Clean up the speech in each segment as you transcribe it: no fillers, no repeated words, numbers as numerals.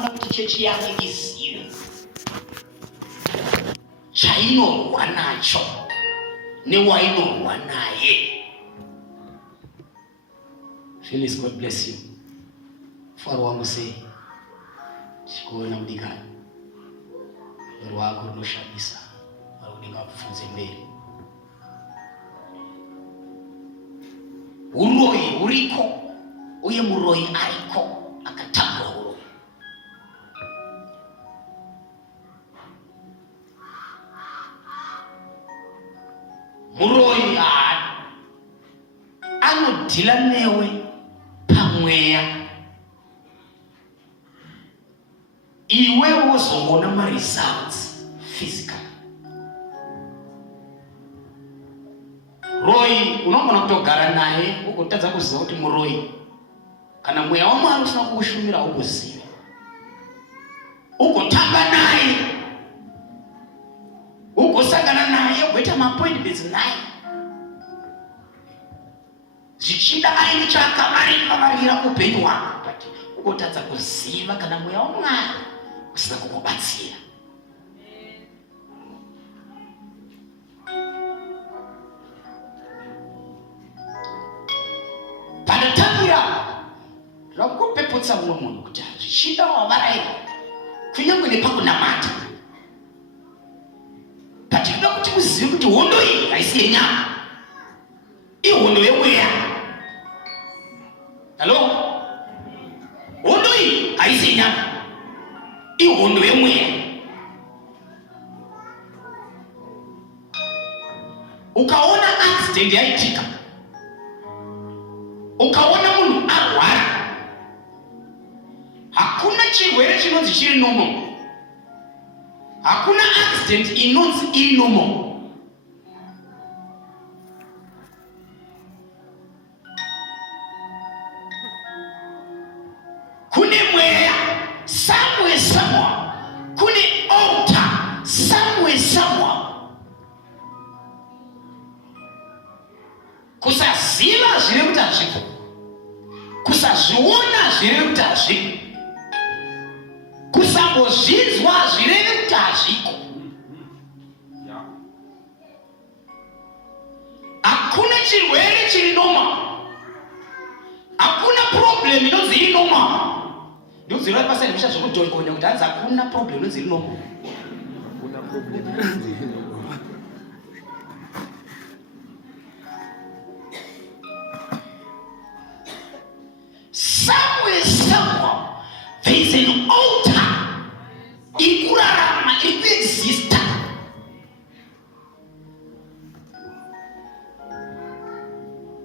kuti chechi yake izive chainorwa nacho newainorwa naye. Phyllis, God bless you. Mfaro wangu sei chikuona mdikani roho wako runoshabisa warudinga kufunze mbele. Uroyi uriko uye muroyi ariko akatambura uroyi. Muroyi anodhila newe pamweya, iwe wozongona ma-results physical. Royi unogona kutogara naye ugotadza kuziva kuti muroyi kana mweya waMwari usina kukushumira ugoziva, ugotamba naye, ugosangana naye, ugoita ma-appointments naye, zvichida aine chaakavarira upenyu hwako, but ugotadza kuziva kana mweya waMwari usina kukubatsira. Padatangira rakupeputsa mumwe munhu kuti zvichida wavaraira kunyange nepakunamata, but inoda kuti muzive kuti hondo iyi haisi yenyama, ihondo yemweya. Hello? Hondo iyi haisi yenyama, ihondo yemweya. Ukaona accident yaitika, ukaona munhu arwara, hakuna chirwere chinonzi chiri normal, hakuna accident inonzi iri normal. Kune mweya somewhere, kune altar somewhere. Kusaziva zviri kuti hazvipo, kusazviona zviri kuti hazvipo, kusambozvinzwa zvireve kuti hazviko. Hakuna chirwere chiri normal, hakuna problem inonzi iri normal. Ndikuziva pasai ndisha zvokudhokonya kuti hanzi hakuna problem inonzi iri normal. Hakuna problem inonzi iri normal. Somewhere, there is an altar. Ikurarama, it exists.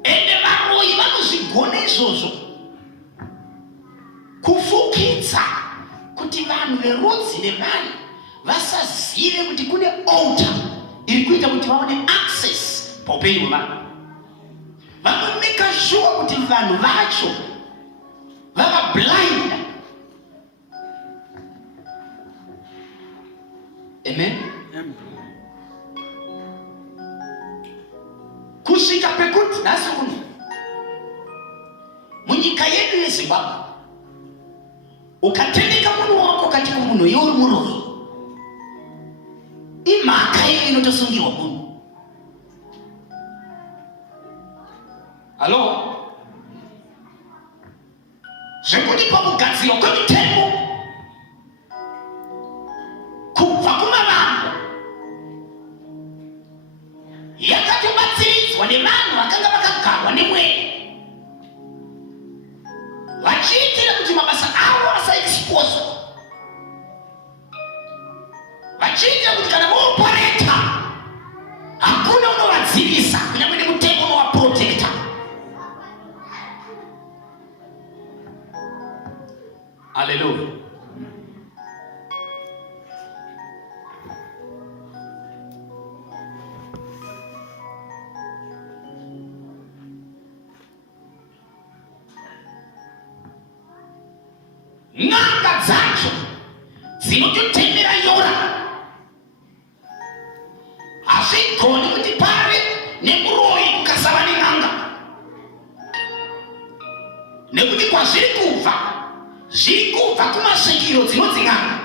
Ende varoyi vanozvigona izvozvo kufukidza kuti vanhu verudzi nevanhu vasazive kuti kune altar iri kuita kuti vaone access paupenyu hwevanhu. Vanomeka sure kuti vanhu vacho vava blind. Amen. Kusvika pekuti nhasi uno munyika yedu yeZimbabwe ukatendeka munhu wako kati kumunhu iwe uri muroyi, imhaka iyo inotosungirwa munhu. Halo? Zvekuti pakugadzirwa kwemitengo kubva kumavanhu yakatobatsiridzwa nevanhu vakanga vakagarwa nemweya, vachiitira kuti mabasa avo asaexposwa, vachiitira kuti kana voopareta hakuna unovadzivisa kunyange nemutengo unovaprotekta. Hallelujah. N'anga dzacho dzinototembera nyora, hazvigoni kuti pave nemuroyi kukasava nen'anga, nekuti kwazviri kubva zviri kubva kumasvikiro dzinodzingana.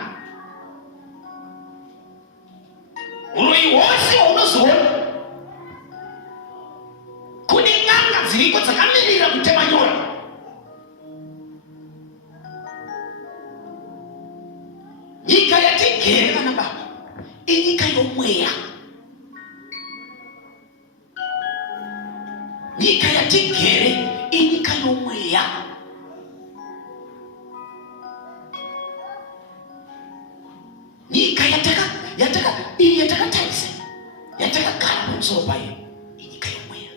Uroyi hwose hwaunozoona kune n'anga dziriko dzakamirira kutema nyora. Nyika yatigere vana baba inyika yomweya. Nyika yatigere inyika yomweya. Nyika yatakatarise yatakagara pamusoro payo inyika yomweya.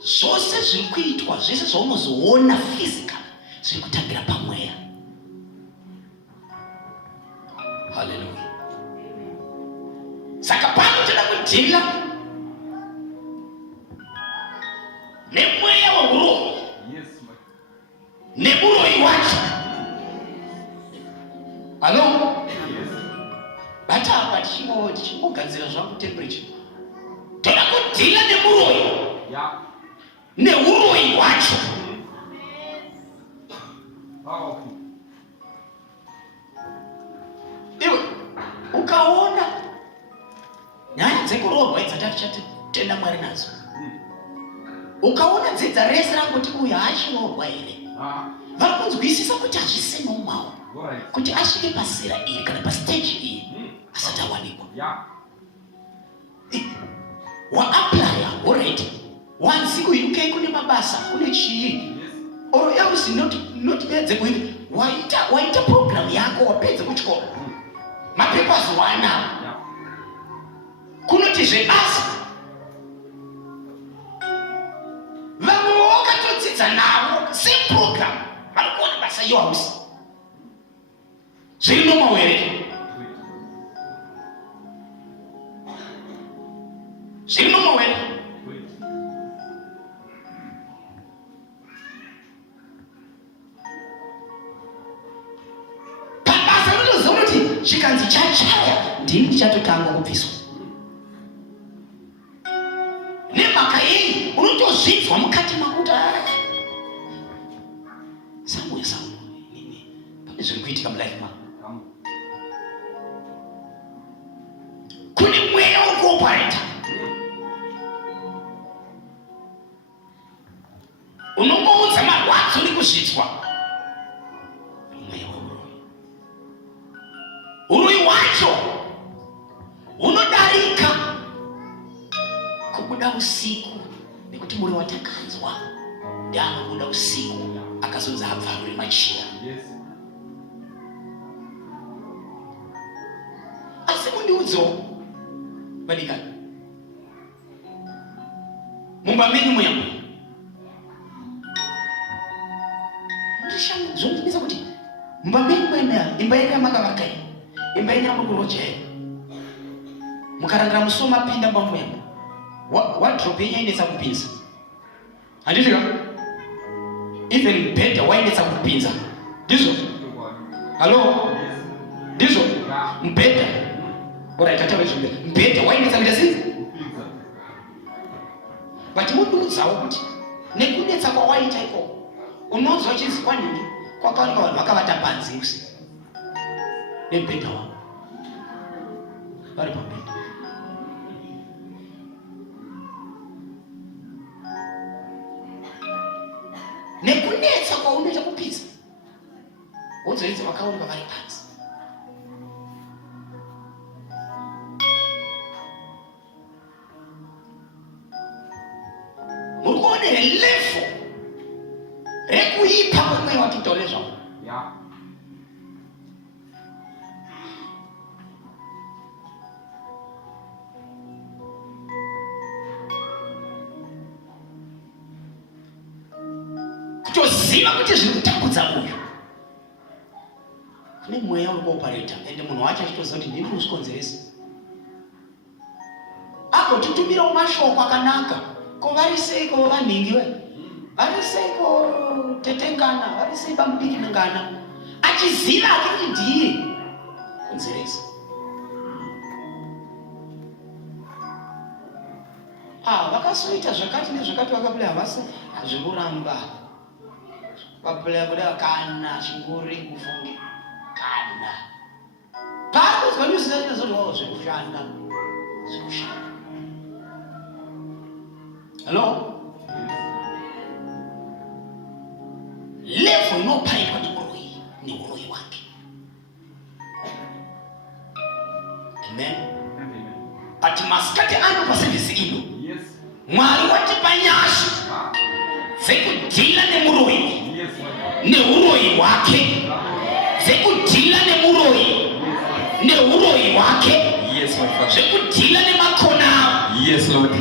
Zvose zviri kuitwa, zvese zvaunozoona physical zviri kutangira pamweya. Hallelujah. Saka pano tinoda kudhila nemweya weuroyi neuroyi wacho. Halo? Bata apa tichingogadzira zvangu temperature. Toda kudhila nemuroyi neuroyi wacho. Iwe ukaona nyaya dzekuroorwa dzatatenda Mwari nadzo, ukaona dzidza rese rangoti uyu hachiroorwa here, vari kunzwisisa kuti hazvisi nomwawo kuti asvike pasera iri kana pastage iyi asati awanikwa. Waaplya already, wanzi ku-UK kune mabasa, kune chii, oro yausi not bedze kuiti waita program yako wapedza kuchikora, mapepers wana kunoti zvebasa. Vamwe wakatodzidza navo same program vari kuona basa iyo hausi. Zviri nomawere, zviri nomawere. Pabasa unozoona kuti chikanzi chachaya ndini ndichatotanga kubviswa. Nemhaka yei unotozvidzwa mukati makuti Samuel pane zviri kuitika mulife mako. Kune mweya uri kuopareta. Unoboudza marwadzo nekuzvidzwa. Mweya weuroyi. Uroyi wacho unodarika kubuda usiku, nekuti muri watakanzwa ndianobuda usiku akazodza abvarure machira. Asi mundiudzewo vadikani, mumba menyu muyamwe zvondimbisa kuti mumba menyu muyamwe, imba yenyu yamakavaka iyi, imba yenyu yamukurojera, mukarandira musuwo mapinda mumba muyamwe, wardrobe yenyu yainetsa kupinza. Handizvika? Even bhedha wainetsa kupinza. Ndizvo? Halo? Ndizvo? Mbhedha. Alright, tataura zvimwe. Mbhedha wainetsa kuita sei? But mundiudzawo kuti nekunetsa kwawaita ikoko unonzwa chinzi kwanini kwakaoneka vanhu vakavata panze usiku nebhedha wavo vari pabhedha. Nekunetsa kwaunoita kupinza wodzoredza vakaoneka vari panze. Muri kuonere level rekuipa kwemweya watitaure zvavo. Kutoziva kuti zviri kutambudza uyu kune mweya uri kuopareta, ende munhu wacho achitoziva kuti ndiri kuzvikonzeresa. Agotitumirawo mashoko akanaka. Ko vari seiko vanhingi we? Vari seiko tetengana? Vari sei bamudikinangana? Achiziva kuti ndiye kunzeresa. Vakasoita zvakati nezvakati vakabula havasi hazvikuramba. papule kuda kana chinguri kufungi kana pale kwa nini sasa zote wao zikushanda. Hello? Levo no pai kwa ni uroi wake. Amen. Ati maskati anu kwa service ino. Yes. Mwali wati panyashi. Zeku tila ne muroi. Yes. Ne uroi wake. Zeku tila ne muroi. Ne uroi wake. Yes, my father. Zeku tila ne makona. Yes, Lord.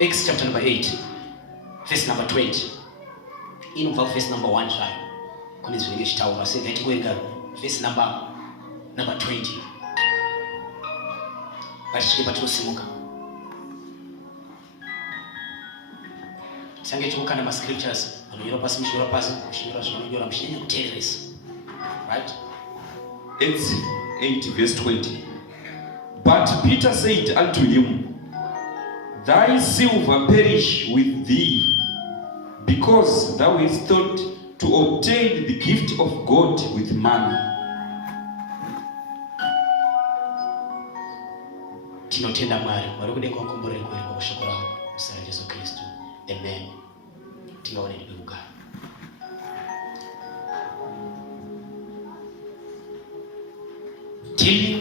Acts chapter number 8, verse number 20. In verse number 1 try. Kuni zvinenge chitaura sei kuenga verse number 20. Vatisvike patinosimuka. Sange chokana ma scriptures. Vanonyora pasi mushora pasi, mushora zvinonyora mushenya kuteeresa. Right? Acts 8 verse 20. But Peter said unto him, Thy silver perish with thee, because thou hast thought to obtain the gift of God with money. Tinotenda Mwari kudenga kukomborera kweli kwa shoko lako msana Yesu Kristo. Amen. Tingaone nibuka. Dealing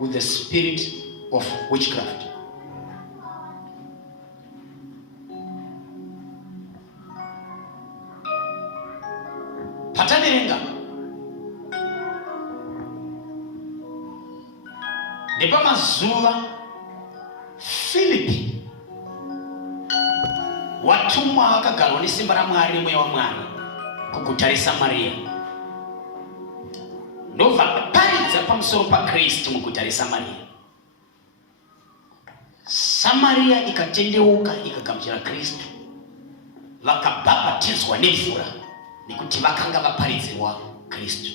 with the spirit of witchcraft. Patanerenga. Depa mazuva Philip watumwa wakagarwa nesimba ra Mwari nemweya wa Mwari kuguta reSamaria. Ndovakaparidza pamusoro paKristu muguta reSamaria. Samaria ikatendeuka ikagamuchira Kristu. Vakabhabhatizwa nemvura nekuti vakanga vaparidzirwa Kristu.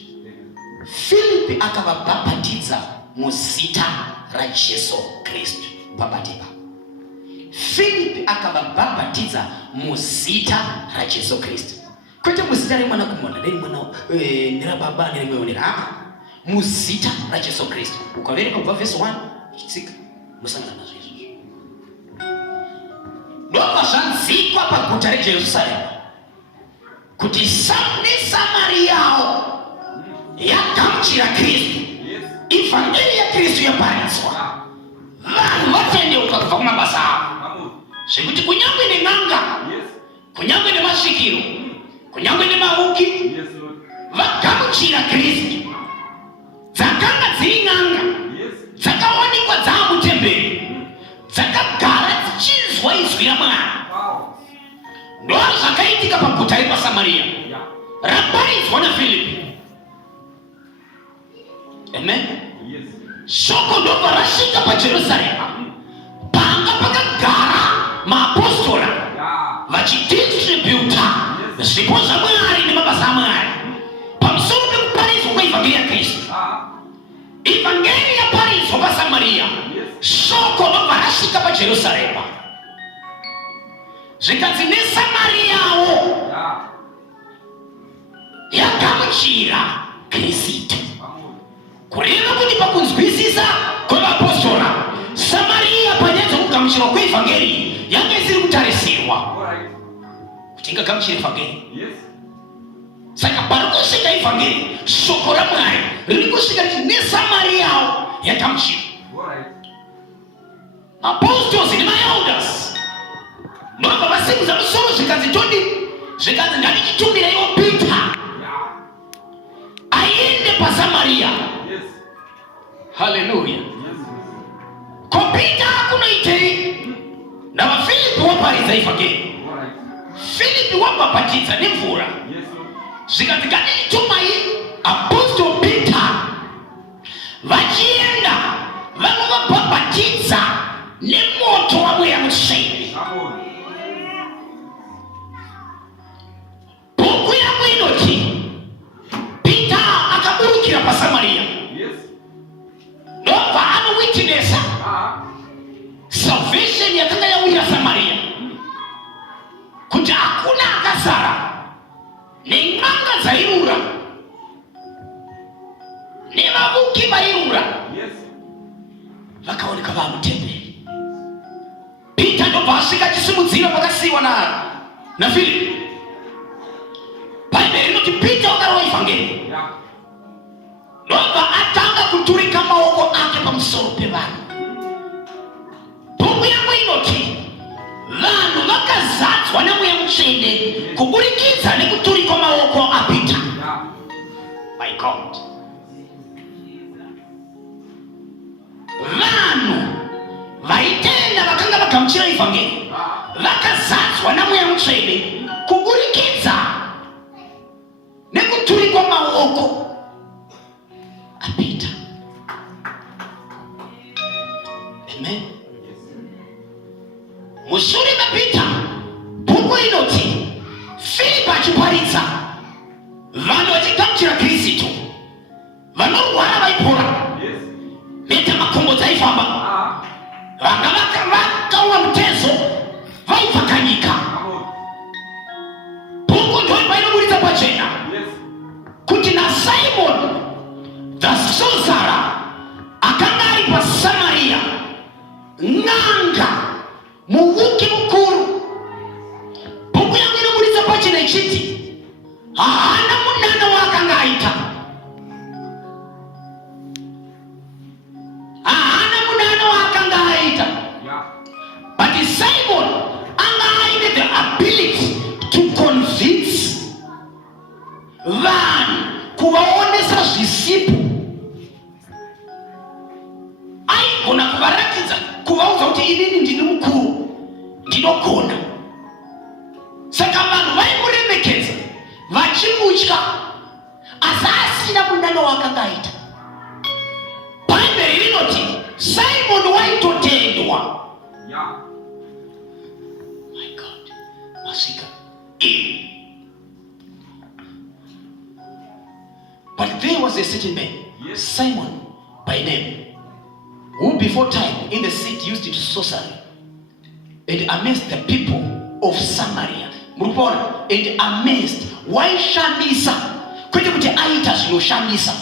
Philip akavabhabhatidza muzita raJesu Kristu. Babatiba. Philip akavabhabhatidza muzita raJesu Kristu. Kwete muzita remwana kumona nemwana nerababa neremweonera. Muzita raJesu Kristu. Ukaverenga kubva verse 1 chitsika musangana nazvo izvozvo. Ndobva zvanzikwa paguta reJerusarema kuti Samariyawo yagamuchira Kristu. Evangeli ya Kristu yaparidzwa. Vanhu vatendeuka kubva kumabasa avo. Zvekuti kunyangwe nen'anga, kunyangwe nemasvikiro, kunyangwe nemauki, vagamuchira Kristu. Dzakanga dziri n'anga, dzakawanikwa dzava mutemberi, dzakagara dzichinzwa izwi raMwari. Ndozvakaitika paguta repaSamaria raparidzwa naFilipi. Amen. Shoko ndobva rasvika paJerusarema, panga pakagara maapostora vachidistributa zvipo zvaMwari nemabasa aMwari pamusoro pekuparidzwa kweevhangeri ya Kristu. Evhangeri yaparidzwa paSamaria, shoko ndobva rasvika paJerusarema. Zvikanzi neSamariyawo yagamuchira Kristu. Kureva kuti pakunzwisisa kwevapostora, Samaria panyaya dzekugamuchirwa kweevhangeri yange isiri kutarisirwa kuti ingagamuchira evhangeri. Saka pari kusvika evhangeri, shoko raMwari riri kusvika kuti neSamariyawo yagamuchirwa. Apostles nemaelders ndobva vasimudza musoro zvikanzi todi, zvikanzi ngatichitumireiwo Peter aende paSamaria. Hallelujah. Kopita kunoitei navaFilipi waparidza evhangeri. Filipi wabhabhatidza nemvura. Zvikanzi ngatichitumai Apostle Peter vachienda vanovabhabhatidza nemoto wamweya mutsvene. Bhuku yangu inoti Peter akaburukira paSamaria. Ndobva anowitness salvation yakanga yawira Samaria kuti hakuna akazara neng'anga dzairura nevavuki vairura vakaoneka vamutemberi. Peter ndobva asvika achisimudzira pakasiyiwa na Philip. Bhaibheri rinoti Peter wakarova evhangeri ndobva atanga kuturika maoko ake pamusoro pevanhu. Bhuku yangu inoti vanhu vakazadzwa nemweya mutsvene kuburikidza nekuturikwa maoko aPeter. My God. Vanhu vaitenda vakanga vagamuchira evhangeri vakazadzwa namweya mutsvene kuburikidza nekuturikwa maoko aPeter. Amen. Mushure maPeter, bhuku inoti Philip achiparidza vanhu vachigamuchira Kristu, vanorwara vaipora, mhete makombo dzaifamba, vanga vakawa mutezo vaibvakanyika. Bhuku ndoimba inoburitsa pachena kuti naSimon the sorcerer akanga ari paSamaria, n'anga muvuki mukuru. Bhuku yangu inoburitsa pachena ichiti haana munana waakanga aita, haana munana waakanga aita, but Simon anga aine the ability to convince vanhu, kuvaonesa zvisipo. Aigona kuvaratidza, kuvaudza kuti inini ndini mukuru, ndinogona. Saka vanhu vaimuremekedza vachimutya, asi asina munana waakanga aita. Bhaibheri rinoti Simon waitotendwa. My God. Masika. But there was a certain man, Simon by name, who before time in the city used to sorcery and amazed the people of Samaria. Murupona, and amazed. Why shamisa? Kwete kuti aita zvinoshamisa.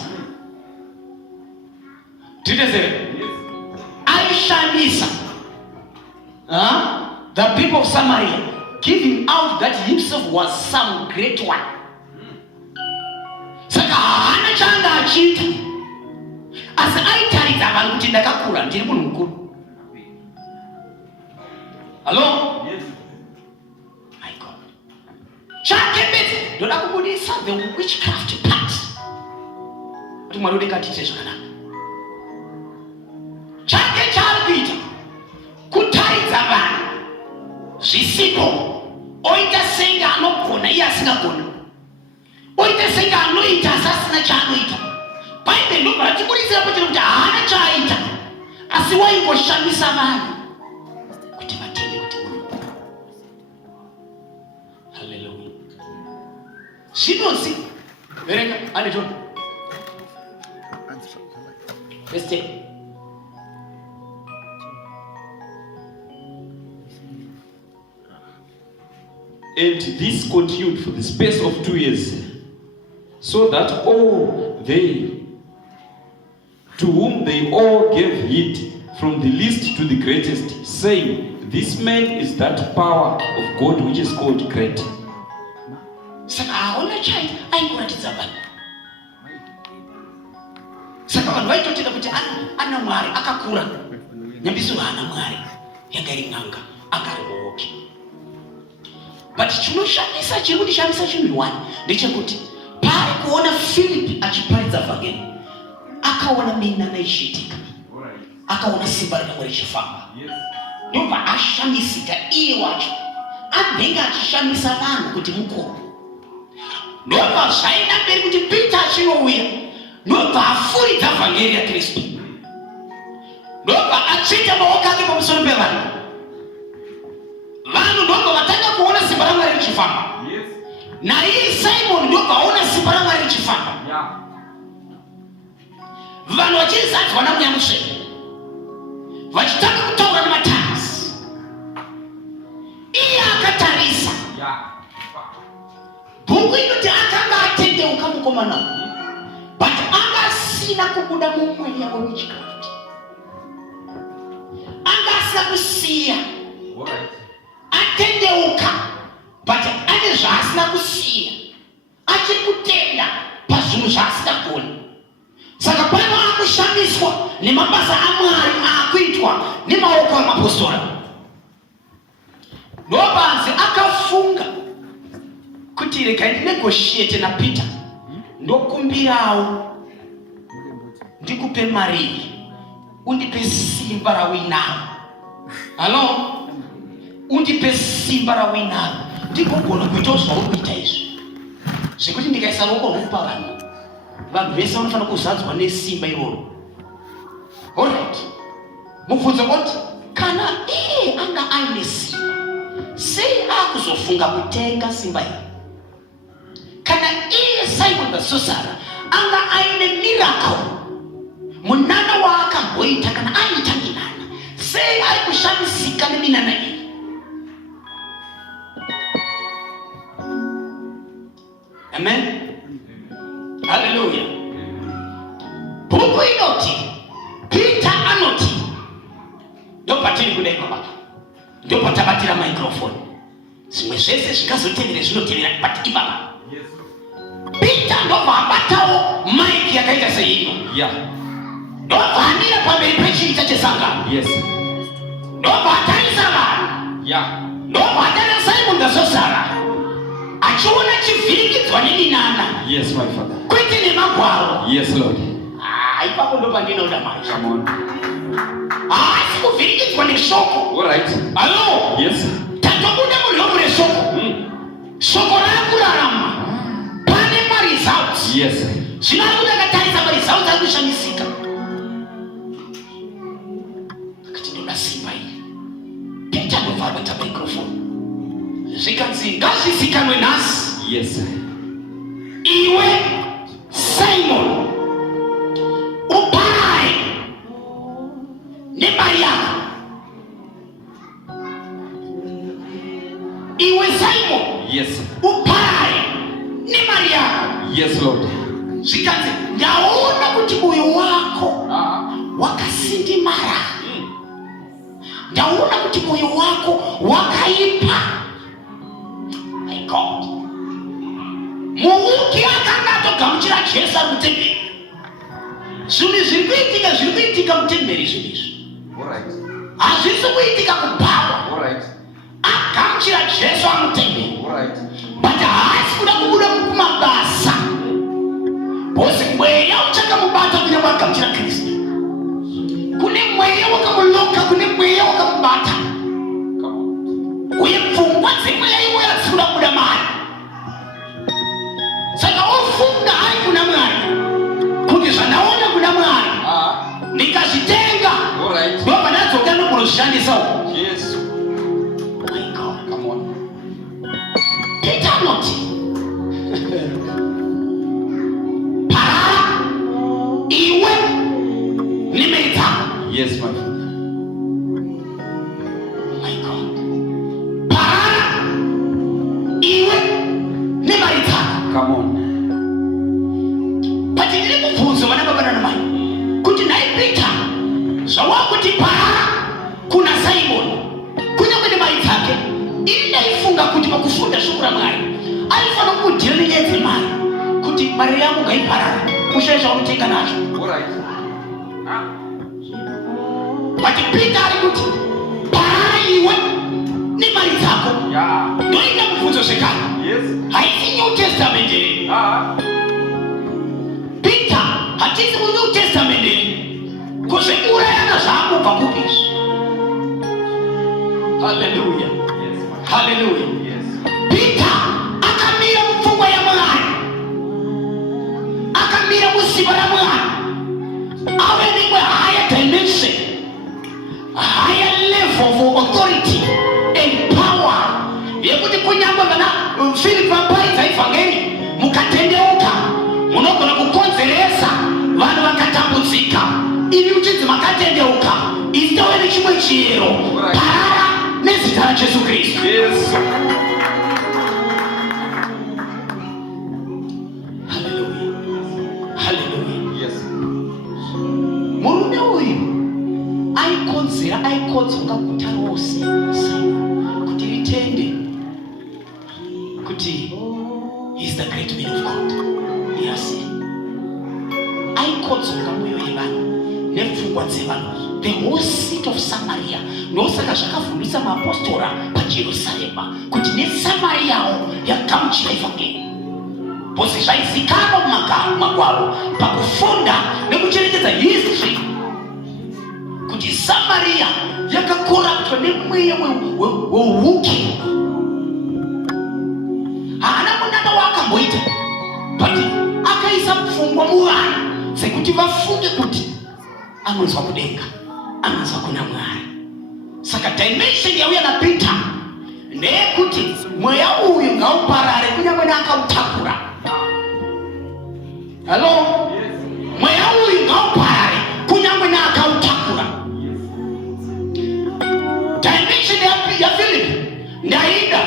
Tidezere. Aishamisa. The people of Samaria, giving out that himself was some great one. Saka hana changa achita, asi aitaridza vanhu kuti ndakakura, ndiri munhu mukuru. Hello? Yes. My God. Chake beti ndoda kubudisa the witchcraft part. Kuti Mwari udenga atiite zvakanaka. Chake chaari kuita kutaridza vanhu zvisipo, oita senge anogona iye asingagona, oita senge anoita asi asina chaanoita. Bhaibheri ndobva ratibudisira pachena kuti haana chaaita, asi waingoshamisa vanhu kuti vatende kuti Mulungu. Haleluya. Zvinonzi verenga anetoni verse 10. And this continued for the space of 2 years, so that all they to whom they all gave heed, from the least to the greatest, saying, this man is that power of God which is called great. Saka haona chaita aingoratidza vanhu. Saka vanhu vaitotenda kuti ana Mwari akakura, nyambiso haana Mwari, yanga iri n'anga, anga ari muoki. But chinoshamisa, chiri kundishamisa chinhu one ndechekuti pari kuona Philip achiparidza vhangeri, akaona minana ichiitika, akaona simba raMwari richifamba. Ndobva ashamisika iye wacho, anenge achishamisa vanhu kuti mukuru. Ndobva zvaenda mberi kuti Peter achinouya, ndobva afuridza vhangeri yaKristu, ndobva atsveta maoko ake pamusoro pevanhu. Vanhu ndobva vatanga kuona simba raMwari richifamba. Naiye Simon ndobva aona simba raMwari richifamba. Vanhu vachizadzwa namweya mutsvene. vachitaka kutoka na matanzi iya akatarisa bhuku inoti akanga atendeuka mukomana but anga asina kubuda mumweya wewitchcraft, anga asina kusiya atendeuka but ane zvaasina kusiya achikutenda pazvinhu zvaasikagoni. Saka pano akushamiswa nemabasa aMwari akuitwa nemaoko amapostora. Ndobanzi akafunga kuti regai negotiate na Peter, ndokumbirawo ndikupe mari undipe simba rawinawo. Halo, undipe simba rawinawo ndikogona kuita zvauri kuita izvi zvekuti ndikaisa ruoko rwupa vanhu vese vanofanira kuzadzwa nesimba iroro. Alright, mubvunzo kuti kana iye anga aine simba, sei akuzofunga kutenga simba iri? Kana iye Simon the Sorcerer anga aine miracle munana waakamboita kana aita minana, sei ari kushamisika neminana iyi? Amen. Hallelujah. Bhuku inoti Peter anoti, ndopatiri kudenga baba, ndopatabbatira microphone, zvimwe zvese zvikazotevera zvinotevera but ibaba Peter ndobva abatawo mic yakaita seino, ndobva amira pamberi pechiita chesangano, ndobva atarisa vanhu, ndobva atarisa Simon the Sorcerer achiona chivhirikidzwa neminana, kwete nemagwaro. Ipapo ndopa ndinoda mai. Haasi kuvhirikidzwa neshoko. Halo, tatobuda muromo reshoko, shoko rakurarama pane maresults. Zvino ari kuti akatarisa maresults ari kushamisika, akati ndoda simba iyi. Peter ndobva abata microphone, zvikanzi ngazvizikanwe nhasi, iwe Simon upai nemari yako. Iwe Simon upai nemari yako. Zvikanzi ndaona kuti moyo wako wakasindimara, ndaona kuti moyo wako wakaipa. My God, muuki akanga atogamuchira Jesu ari mutemberi. Zvinhu zviri kuitika mutemberi zvinizvi hazvisi kuitika kupawa. Agamuchira Jesu ari mutemberi but haasi kuda kubuda kumabasa, bhozi mweya uchakamubata kunyangwe agamuchira Kristu. Kune mweya wakamuloka, kune mweya wakamubata, uye pfungwa dzemweya iwe hadzisi kuda kubuda mari. Saka ofunga hai kuna Mwari kuti zvanaona kuna Mwari ndikazvitenga ndobva ndadzoka nokunozvishandisa uko. My God, come on. Peter anoti parara iwe nemeri dzako. My God, parara iwe nemari dzako. But ndiri kubvunzo vana baba nana mai kuti nai Peter zvawakuti parara kuna Simon kunyange nemari dzake, ini ndaifunga kuti pakufunda shoko raMwari aifanira kudhira nenyaya dzemari, kuti mari yangu ngaiparara ushaye zvaunotenga nacho. But Peter ari kuti parara iwe nemari dzako. Ndoita mubvunzo zvekare, haisi New Testament here. Peter hatisi mu New Testament here, kuzviurayana zvaakubva kupizvi. Hallelujah. Peter akamira mupfungwa yaMwari, akamira musimba raMwari, ave neimwe higher dimension, higher level of authority and power, yekuti kunyange vana Philip vaparidza evhangeri mukatendeuka munogona kukonzeresa vanhu vakatambudzika ili uchidzi makatendeuka isitawe nechimwe chiyero parara nezita ra Jesu Kristu. Yes. Murume uyu aikodzoka guta rose kuti ritende kuti he is the great man of God. Yes. Aikodzoka mwoyo yevanhu nepfungwa dzevanhu. The whole city of Samaria ndosaka zvakafundisa mapostora paJerusarema kuti neSamariawo yagamuchira evhangeri. Bosi zvaizikanwa mumagwaro pakufunda nekucherechedza history kuti Samaria yakakoraptwa nemweya weuki. Haana munada waakamboita, but akaisa pfungwa muvanhu sekuti vafunge kuti anonzwa kudenga, anonzwa kuna Mwari. Saka dimension yauya naPeter ndeyekuti mweya uyu ngauparare kunyange neakautakura. Hello? Mweya uyu ngauparare kunyange neakautakura. Dimension ya Philip ndaida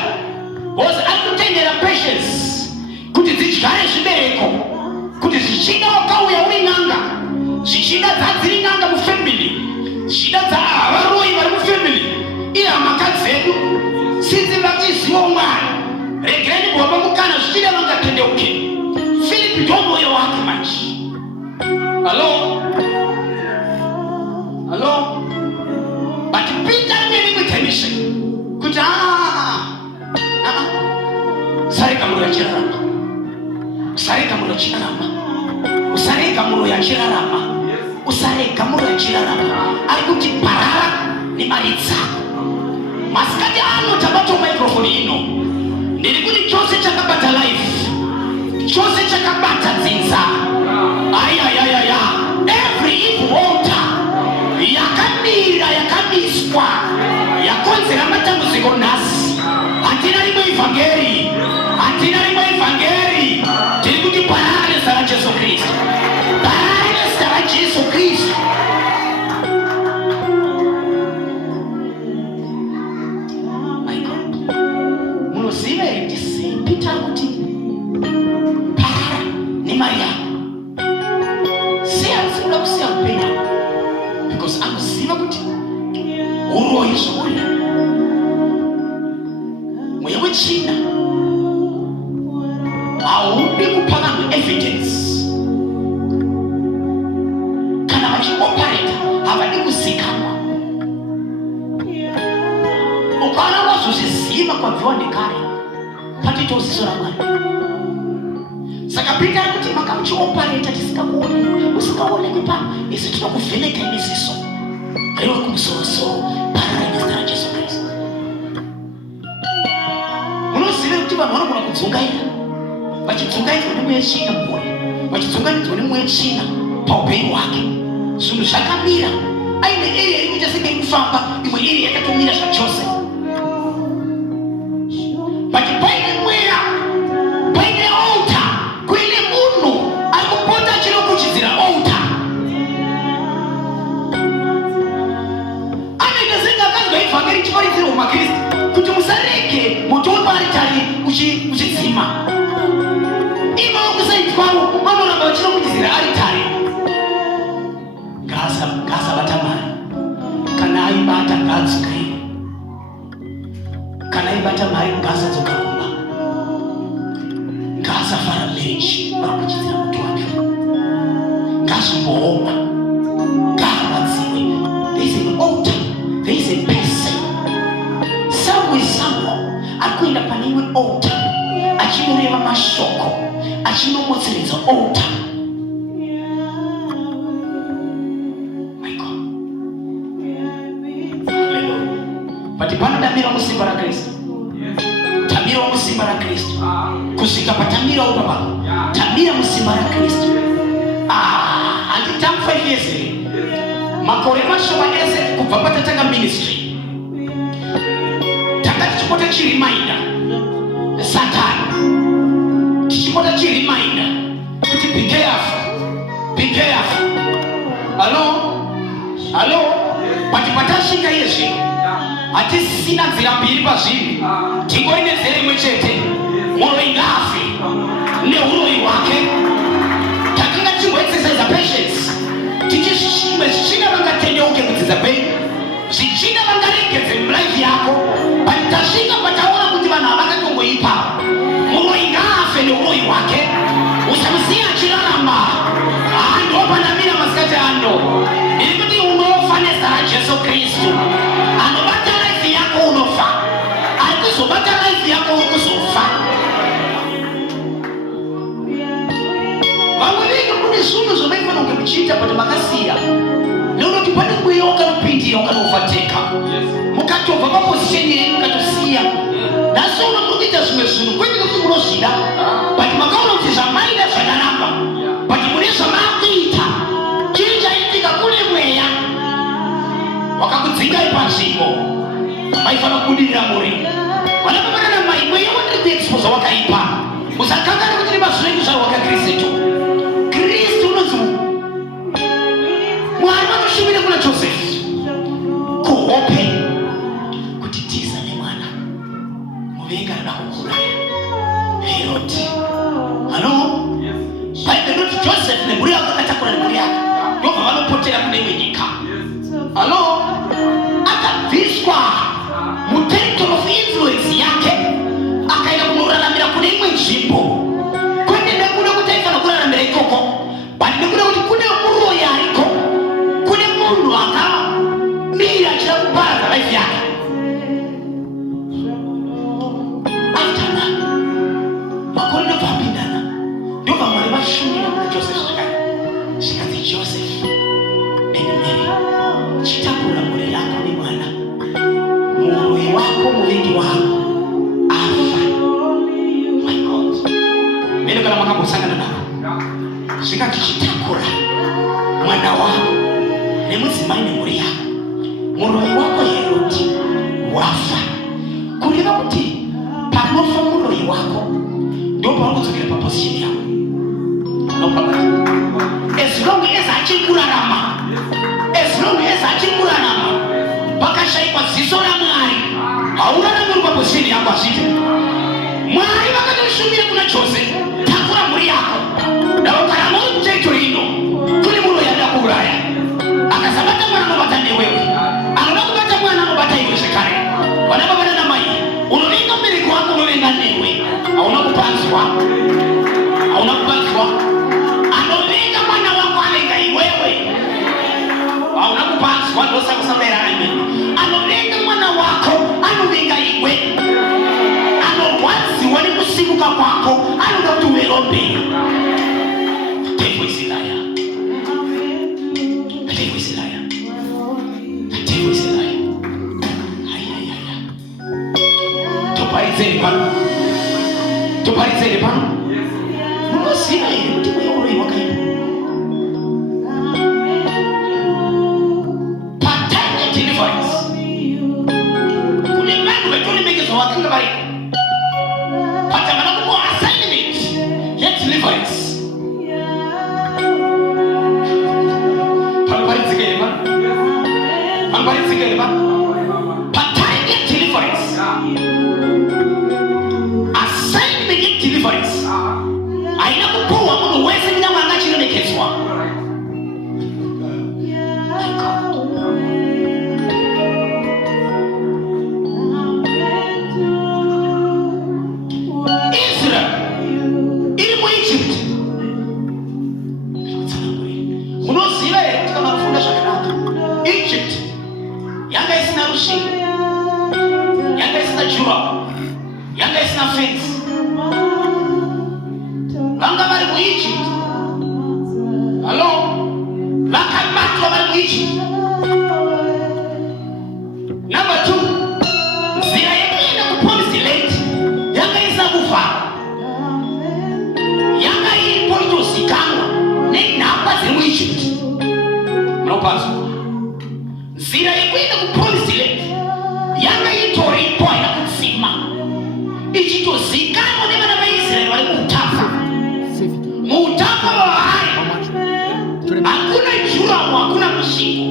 was akutendera patience kuti dzidyare zvibereko, kuti zvichida wakauya uri n'anga, zvichida dzadziri n'anga mufamily, zvichida dzavaroyi vari mufamily, iye hamakadzi edu sinzi vachiziva Mwari, regereni kuwapa mukana zvichida vangatendeuke. Philip ndo mwoyo wake manje. Hello? Hello? But Peter ane rimwe dimension kuti usarega muro yachirarama, usarega muro yachirarama, usarega muro yachirarama, usarega muro yachirarama. Ari kuti parara nemari dzako. Masikati ano tabata microphone ino ndiri kuti chose chakabata life, chose chakabata dzinza. Ayayayaya, every evil altar yakamira yakamiswa yakonzera matambudziko nhasi. Hatina rimwe evhangeri, hatina rimwe evhangeri. Tiri kuti parara nezita ra Jesu Kristu, parara nezita ra Jesu Kristu. My God, munoziva here ndisi Peter kuti parara nemari yako. Siya kusiya kupenya because anoziva kuti uroyi zvokuya mweya wechina haudi kupa vanhu evidence. Kana vachiopareta havadi kuzikanwa. Ukaona wazozviziva kwabviwa nekare patito ziso raMwari. Saka Peter kuti makamuchiopareta tisikakuonekwi, usikaonekwi pano, isu tinokuvheneka imiziso. Haiwa kumusoro-soro, parara nezita ra Jesu Kristu. Munoziva kuti vanhu vanogona kudzungaira, vachidzungaidzwa nemweya china mumwoyo, vachidzungaidzwa nemweya china paupenyu hwake. Zvinhu zvakamira, aine area irikuita senge irikufamba, imwe area yakatomira zvachose. But paine mweya, paine altar, kuine munhu ari kupota achinokuchidzira altar. Anoita senge akanzwa evhangeri chiparidzirwa mumaKristu kuti musarege moto weparitari uchidzima. Ivo kusaitwawo vanoramba vachinokuchidzira aritari. Ngaasabata Mwari. Kana aibata ngaadzokewo. Kana aibata Mwari ngaasadzoka kumba. Ngaasafara lechi vakuchidzira muti wake. Ngaazvimbooma, ngaarwadziwe. There is an altar, there is a person somewhere akuenda pane imwe altar achinoreva mashoko, achinomotseredza altar. My God. Hallelujah. But panodamira musimba raKristu, tamira musimba raKristu, kusvika patamirawo baba, tamira musimba raKristu. Handitamu 5 years here, makore mashoma ese kubva patatanga ministry, tanga tichipota chireminder Satan, tichipota chireminder kuti be careful, be careful. Hello? Halo, patipatashika Yesu. Ati sina nzira mbiri pazviri. Tingoine nzira imwe chete. Mwoyo ingafe. Neuroyi wake. Takanga tingoexercise patience. Tichishime zvichina vangatendeuke kudzidza kwenyu. Zvichina vangaregedze mlife yako. Patasvika pataona kuti vanhu havakatongoipa. Mwoyo ingafe neuroyi wake. Usamusiya achirarama. Ndopanamira masikati ano. Ili kuti unofa nezita raJesu Kristu. Anobata life yako unofa. Arikuzobata life yako ukuzofa. Vamweni kune zvinhu zvomaifana kunge muchiita kuti makasiya. Neunoti pane mweya wakanopindira wakanofateka. Mukatobva paposition yenyu mukatosiya. Nhasi unomuri kuita zvimwe zvinhu kwete kuti munozvida. But makaona kuti zvamaida zvakaramba. But mune zvamakuita. Chii chaitika kune mweya wakakudzingai panzvimbo. Maifana kubudirira muri. Vanapamana namai mweya wandiri kuexposa wakaipa. Musakangana kuti nemashure ekuzvarwa kwaKristu. Kristu unonzi Mwari vakushumira kuna Josefu kuhope kuti tiza nemwana muvengi anoda kukuraya Heroti. Halo, painoti Josefu nemhuri yake akatakura nemhuri yake ndobva vanopotera kune imwe nyika. Halo, akabviswa muterritory of influence yake akaenda kunoraramira kune imwe nzvimbo. Kwete nekuda kuti aifana kuraramira ikoko, but nekuda kuti kune muroyi ariko, kune munhu akamira achida kuparadza life yake. Aitana makore ndobva apindana, ndobva Mwari vashumira kuna Josefu zvakare. Zvikanzi Josefu and Mary, chitakura mhuri yako nemwana. Muroyi wako muvengi wako afa. My God, mene kana makambosangana navo zvikati chitakura mwana wako nemudzimai nemhuri yako, muroyi wako Heroti wafa. Kureva kuti panofa muroyi wako ndopaunodzokera paposition yako. As long as achikurarama, as long as achikurarama, pakashayikwa ziso raMwari, hauraramiri paposition yako. Azviti Mwari vakatoshumira kuna Josefu, takura mhuri yako. Ndakarama uri kuterritory ino, kune muroyi anoda kuuraya. Akasabata mwana anobata newewe, anoda kubata mwana anobata iwe zvekare. Vana baba nanamai, unovenga mubereki wako unovenga newe. Hauna kupanzwa, hauna kupanzwa. Anovenga mwana wako avenga iwewe. Hauna kupanzwa, ndosakusabairana mimi. Anovenga mwana wako anovenga iwe. Anorwadziwa nekusimuka kwako anoda kuti uverombe. Devil is a liar. The devil is a liar. The devil is a liar. Toparidzere pano. Toparidzere pano. Munoziva here kuti mweya uroyi wakaipa. Patime ya deliverance. Kune vanhu vetolemekedzwa vakanga variko. Patavana kupuwa assignment ya deliverance. Panoparidzika here pano. Panoparidzika here pano. Patime ya deliverance. Assignment ya deliverance. Haina kupuwa munhu wese kunyangwe angachilemekedzwa. Israel iri muEgypt. Munoziva here kuti kana kufunda zvakanaka, Egypt yanga isina rusvingo, yanga isina jura, yanga isina fence. Vanga vari muEgypt. Halo, vakabatwa vari muEgypt. Number 2, nzira yekuenda kupromised land yanga isina kuvharwa, yanga iripo itozikanwa nenhamba dziri muEgypt. Munopanzwa? Nzira yekuenda kupromised land yanga itoripo, haina kudzima, ichitozikanwa nevana vaIsraeri vari muutafa. Muutafa wahari hakuna juramu, hakuna mushingo.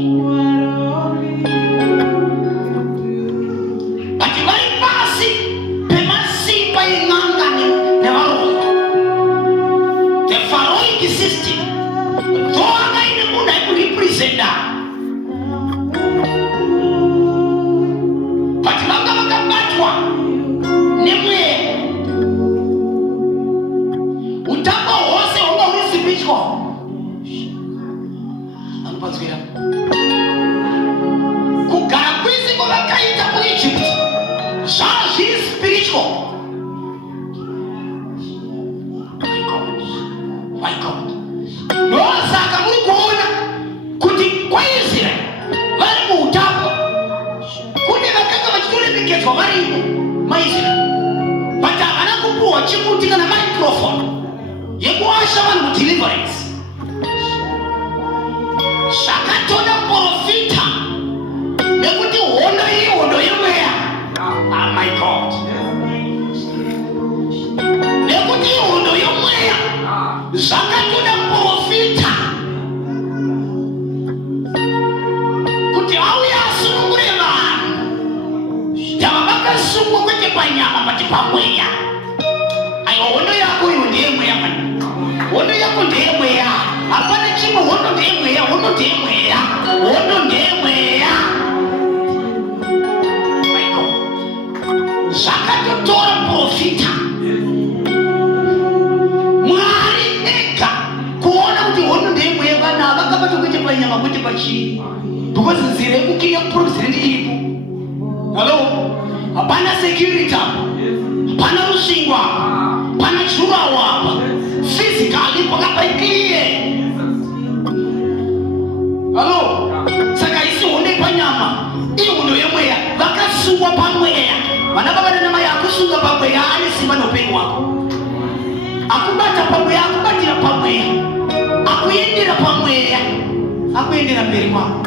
physical vakaita mu Egypt zvazviri spiritual. My God. Ndosaka muri kuona kuti kwa Israel vari muutapo kune vakanga vachitoremekedzwa varimo maIsrael, but havana kupuwa chimuti kana microphone yekuasha vanhu mudeliverance. Zvakatoda profita nekuti hondo iyi hondo yemweya. Oh my God. Nekuti hondo yemweya zvakatoda profita kuti auya asungure vanhu tava vakasungwa kwete panyama pati pamweya. Aiwa, hondo yako iyo ndeyemweya mani, hondo yako ndeyemweya. Hapana chimwe, hondo ndeyemweya, hondo ndeyemweya, hondo ndeyemweya. My God. Zvakatotora profita Mwari ega kuona kuti hondo ndeyemweya. Vana havakabatwa kwete panyama kwete pachii, because nzira yekukiriya kuprovisireni iripo. Hello? Hapana security, hapana rusvingo, hapana jurawo apa. Physically pakapaikiye. Hello? Saka isi hondo panyama, iyi hondo yemweya. Vakasungwa pamweya. Vana baba namai akusunga pamweya ane simba noupenyu hwako. Akubata pamweya, akubatira pamweya, akuendera pamweya, akuendera mberi kwako.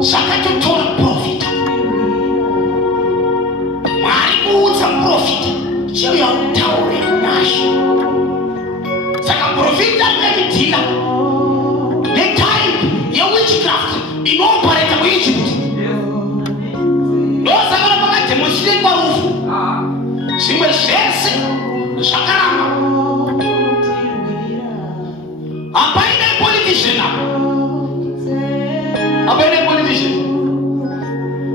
Zvakatotora profita. Mwari kuudza profita chiuya utaure nasho. Saka profita akadidhina netype yewitchcraft inopareta muEgypt. Ndosaka pakademonstreitwa rufu zvimwe zvese zvakaramba. Hapaine politician apa, hapaine politician,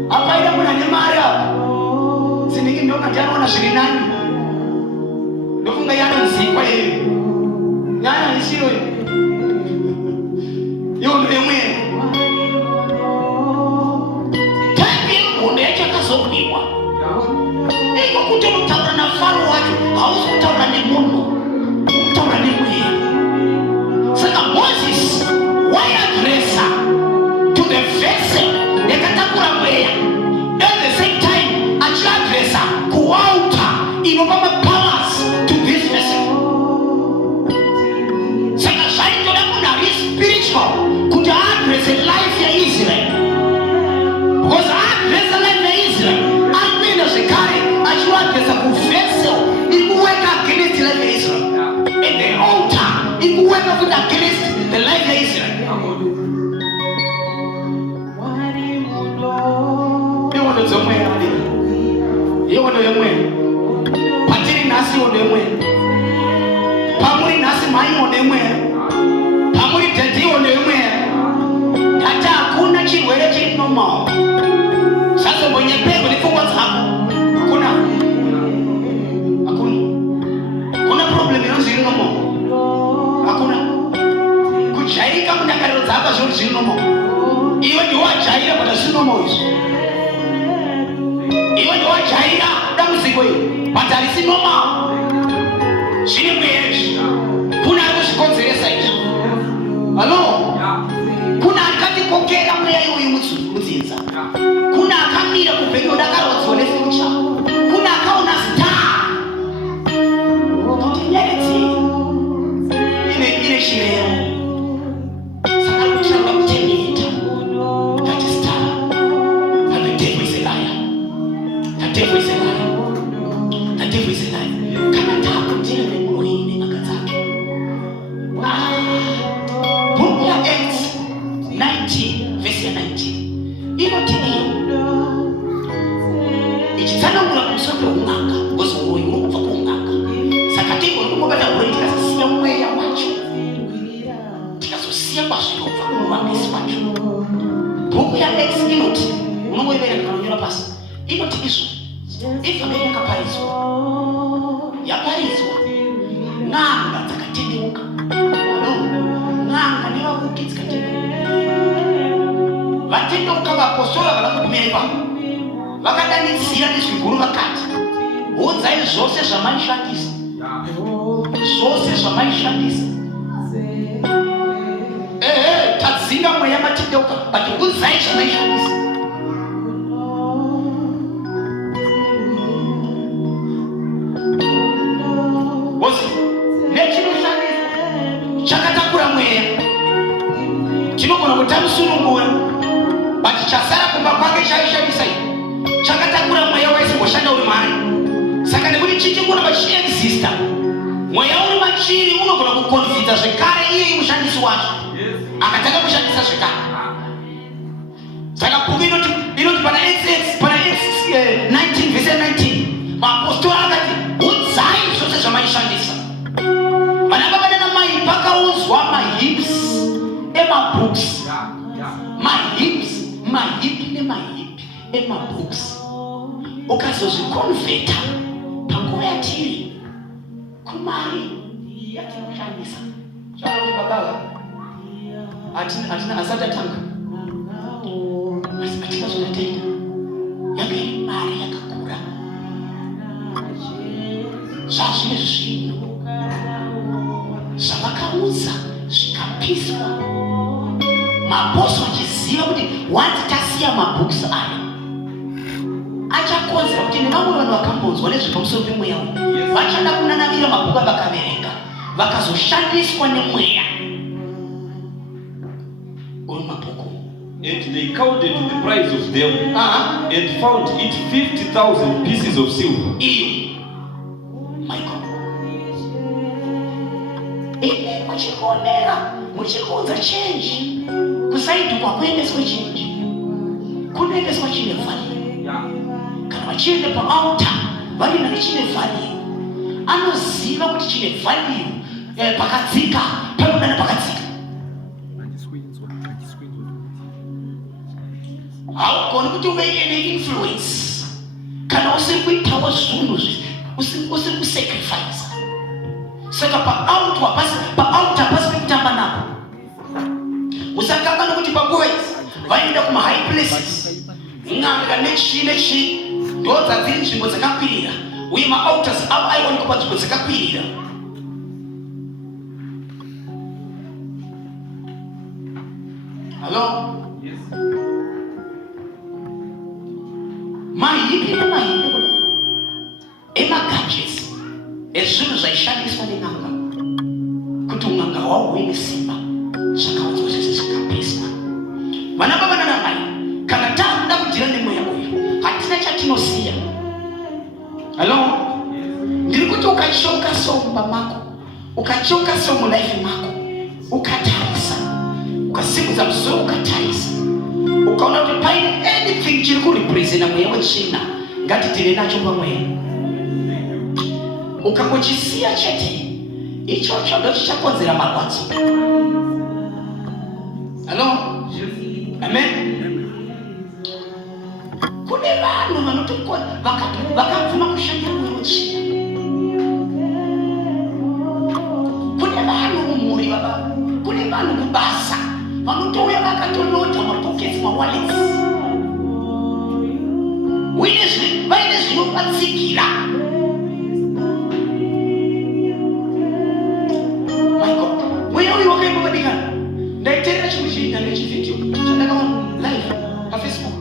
hapaine munhu ane mari apa. Sindingi ndongati anoona zviri nani, ndofunga yanozikwa iye nyaya isiyo ihondo yemweya. Type yehondo yachakazopiwa iko kuti unotaura naFaro wacho hausi kutaura nemunhu, kutaura nemweya. Saka Moses waiadresa to the vessel yakatakura mweya, at the same time achiadresa kualtar inopa mapowers to this vessel. Saka zvaitoda munhu ari spiritual kuti aadrese life yaIsrael, because aadresa life yaIsrael arikuenda zvekare achiadresa kuvessel iri kuweka against life yaIsrael, and the altar iri kuweka futi against the life yaIsrael. Ihondo dzomweya adii, ihondo yemweya. Patiri nhasi ihondo yemweya, pamuri nhasi mai ihondo yemweya, pamuri dhedhi ihondo yemweya. Ndati hakuna chirwere chiri normal. Sazombonyepego nepfungwa dzako. Hakuna, hakuna, hakuna problem inonzi iri normal. Hakuna kujairika mundakariro dzako zvori zviri normal. Iwe ndiwajaira kuti zviri normal izvo. Iwe ndiwajaira dambudziko iri but harisi normal. Zvine mweya izvi. Kuna ari kuzvikonzeresa izvi. Hello? Kuna akatikokera mweya iwoyu mudzinza. Kuna akamira kupenyu dakarodzwa nefuture. Kuna akaona star kuti nyeredzi ine chirero. Saka kutanga kuchengeta that star. And the devil is a liar. The devil is a liar. The devil is a liar. Kana takutira nemunhu nen'anga dzake. Book ya Acts 19 verse 19 inoti ichitsanangura kumusoro peun'anga, because uyu unobva kuun'anga. Saka tigoni kumubata uroi tikazosiya mweya wacho, tikazosiya kwazvinobva kumuvambisi wacho. Bhuku yaActs inoti, unongoiverenga kana unyora pasi, inoti izvo ifamei yakaparidzwa, yaparidzwa, n'anga dzakatendeuka. N'anga nevavuki dzikatendeuka. vatendeuka vapostola vanakumeva vakadanidzira nezvikuru vakati udzai zvose zvamaishandisa, zvose zvamaishandisa. Tadzinga mweya matendeuka but udzai zvamaishandisa. Chakatakura mweya chinogona kutamusunungura but chasara kumba kwake chaishandisa chakatakura mweya waisingoshanda uri mari. Saka nekuti chichingona machiexista mweya uri machiri unogona kukonfidza zvekare iye mushandisi wacho akatanga kushandisa zvekare. Saka bhuku inoti pana 19 verse 19 maapostoli akati udzai zvose zvamaishandisa. Vana baba nanamai pakauzwa mahips emabooks, mahipi nemahipi emabooks, ukazozvikonvheta panguva yatiri kumari yatinoshandisa. Zvakaoti baba hatina asati atanga asi atina zvonataita yanga iri mari yakakura. Zvazvine zvino zvavakaudza zvikapiswa, mapostori achiziva kuti wati tasiya mabhooks aya achakonzera kuti nevamwe vanhu vakambonzwa nezvepamusoro pemweya uyu vachada kunanavira mabhuku avakaverenga vakazoshandiswa nemweya uri mabhuku. And they counted the price of them and found it 50,000 pieces of silver. My God. Muchikuonera muchikuudza change kusaidi kwakuendeswa change kunoendeswa chine value. Kana vachiende paaltar varina nechine value anoziva kuti chine value pakadzika panodana pakadzika. Haugoni kuti uve neinfluence kana usiri kuitawo zvinhu usiri kusacrifice. Saka paaltar pasi pekutamba napo usakangana kuti paguva idzi vaenda kuma high places n'anga nechi ndo dzadziri nzvimbo dzakakwirira uye maaltars avo aionekwa panzvimbo dzakakwirira. Hello? Yes. Mahipi nemahipi emagadgets ezvinhu zvaishandiswa nen'anga kuti un'anga hwauve nesimba zvakaunzwa zvese zvikapiswa. Vana baba nanamai kana takuda kudhira nemweya uyu hatina chatinosiya. Hello? Ndiri kuti ukachoka so mumba mako, ukachoka so mulaifi mako, ukatarisa ukasimudza musoro ukatarisa ukaona kuti paine anything chiri kurepresenta mweya wechina ngatitire nacho pamweya ukangochisiya chete ichocho ndo chichakonzera marwadzo. Hello? Amen. Kune vanhu vakabvuma kushandira mweya wechina. Kune vanhu mumhuri baba, kune vanhu kubasa vanotouya vakatonota mapokets mawallets vaine zvinobatsigira. My God, mweya uyu wakaimba madikana. Ndaiterera chimwe chiita nechividhio chandakaona live pafacebook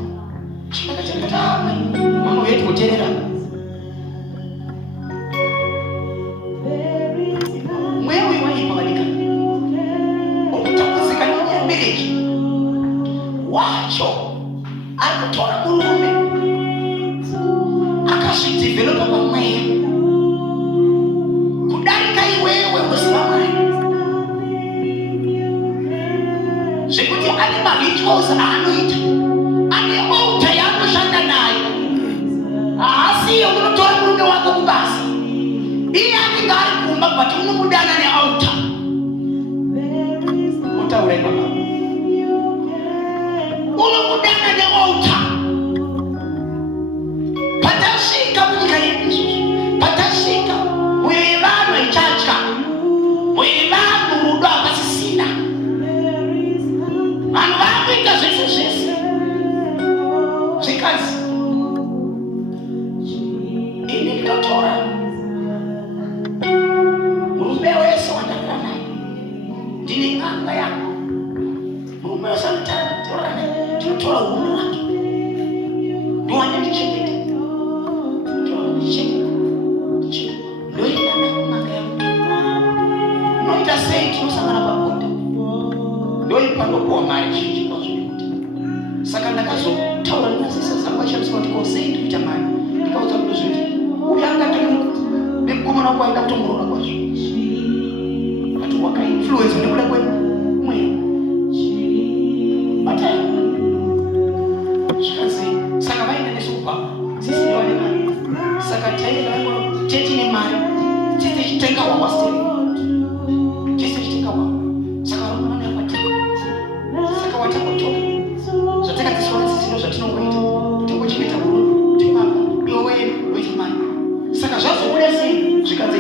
chakachakata mama wetu kuterera mweya uyu waimba madikana okutambudzika nenyambereki wacho ari kutora murume akazvidevelopa pamweya kudarika iwewe muziva Mwari zvekuti ane marituals aanoita, ane altar yaanoshanda nayo. Haasiyo kunotora murume wako kubasa, iye anenge ari kumba but unomudana nealtar. Utaure baba, unomudana nealtar. Patasvika munyika yedu, patasvika mwoyo yevanhu haichatya, mwoyo yevanhu rudo hapasisina. Vanhu vaakuita zvese zvese akatoa uume wake ndio wanyalichekete ndio inanakumagaya ndio itasenti usangana pamoja ndio ipando kwa mali chichi kwa zuri saka ndakazo taula na sisa sangwa shamsi kwa senti kutamani nikauza mduzuri uyanga tu bekuma na kwa ndato mrona kwa zuri watu waka influence ndio kule mwe bata shikazi saka baina ni super sisi ni wale mali saka taila wangu teti ni mali teti kitenga wa wastiri teti kitenga wa saka roho na yapati saka watakotoka zataka kiswahili sisi ndio tunaoita tuko chini ta buru timapa ndio wewe mali saka zazo kule si shikazi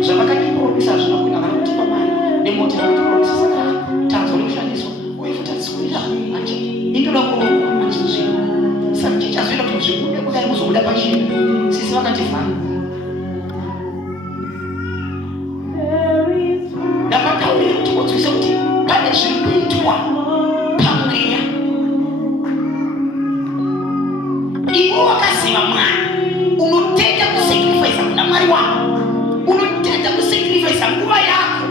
zabaka kipo bisa tunakwenda na kutupa mali ni moto wa kutupa saka tanzo lishaniswa kwa hivyo tazikulia anje ndio la kuroa anzuzi sasa kicha zile tunazikulia kwa sababu zuguda pashi sisi wakati fulani na makauli tuko tusauti pale shirikitwa pamoja iwo wakasema mwana unotenda kusacrifice na mali wako unotenda kusacrifice nguva yako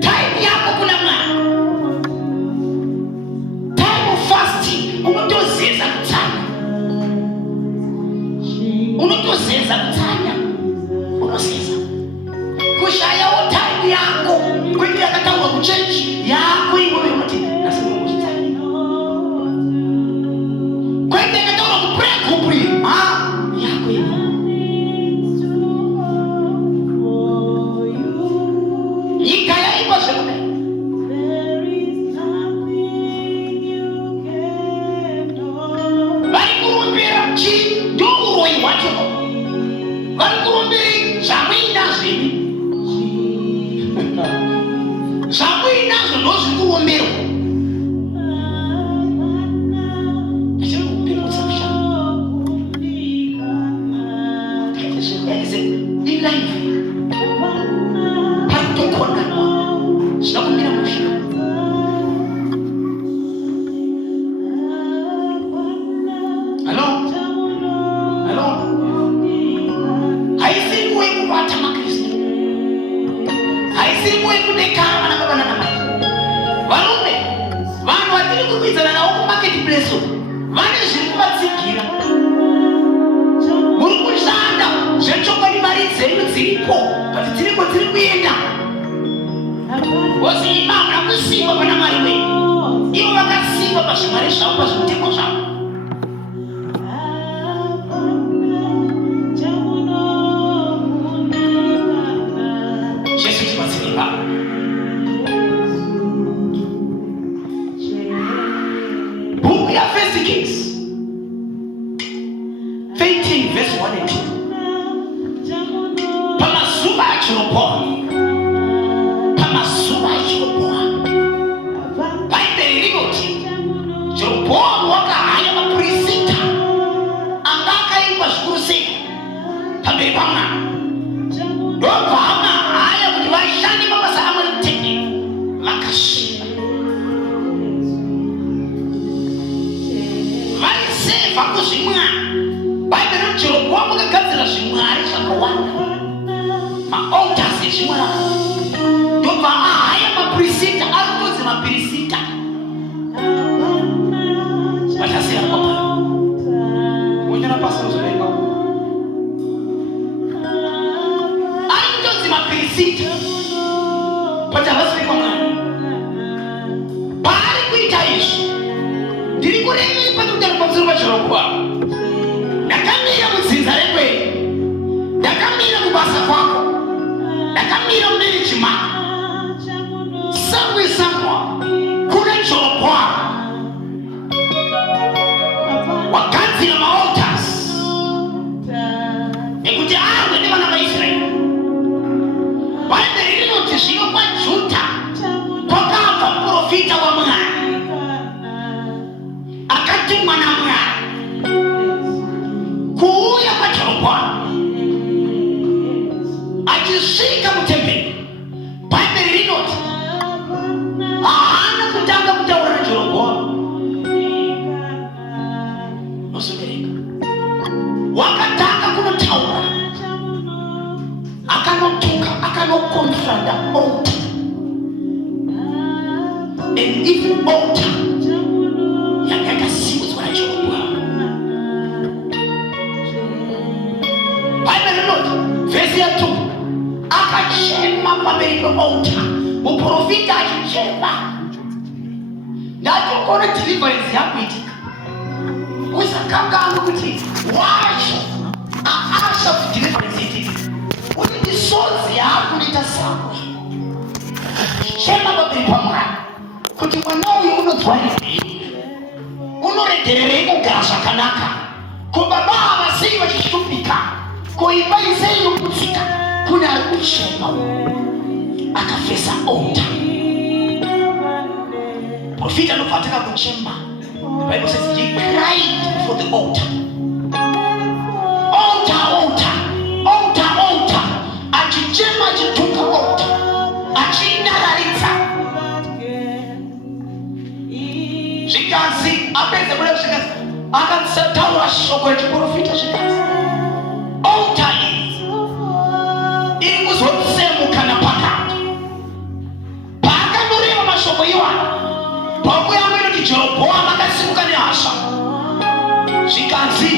time yako kuna mwana time of fasting unotozeza kutanya unotozeza kushaya time yako kweli akatawa kuchange yako hivyo yote nasema unotozeza kweli akatawa kubreak upri yako hivyo ikaya hivyo sema bali kurumbira chi nduru iwacho bali kurumbira zamina zini zamina zonozi kurumbira Book ya First Kings 15 verse 1 and 2. Pamasuba chiropoa. Pamasuba chiropoa. Bible limoti. Chiropoa mwaka haya mapurisita. Angaka ipa shukuru sika. Pabebama. Dopa hama haya kujiwaishani mama sahama mteke. Makashi. Fakushimwa Bible nchiro kwa mga kazi la shimwari shakawanda ma-altars shimwara yopa haya mapurisita aruzi mapurisita watasira kwa pala mwenye na pasa uzulenga aruzi mapurisita pata basi kwa mwana pari kuitaishi ndiri kuremi patu mtanipaziruba chirokwa ndakamira mutsinza rekwe ndakamira kubasa kwako ndakamira mneni chimaka samwe samwa kuna chirokwa wakadzira ma-altars ekuti arwe nevana vaIsraeri Bible rinoti zvino kwa Juda kwakabva muprofita waMwari akatumwa naMwari kuuya kwaJerobhoamu achisvika mutemberi. Bible rinoti an evil altar yakakasimudzwa naJeroboamu. Bible note verse ya 2, akachema pamberi altar, muprofita akichema ndatikona deliverance yakuitika kusakakanga kuti wacho aasha kuti deliverance itika kuti misodzi yakulita samwe chema pamberi paMwari kuti mwana uyu unodzwarirei, unoregererei kugara zvakanaka, ko baba havasei vachishupika, ko imba isei yokutsika, kune ari kuchema. Akafesa altar. Profita anobva kuchema. The Bible says he cried for the altar. Altar. Achichema achituka altar. Achinararitsa. Zvikazi apedza kuda kusvikazi akataura shoko rechiprofita zvikazi altar iyi iri kuzotsemuka napakati. Paakandoreva mashoko iwaya pauya inoti Jeroboamu akasimuka nehasha. Zvikanzi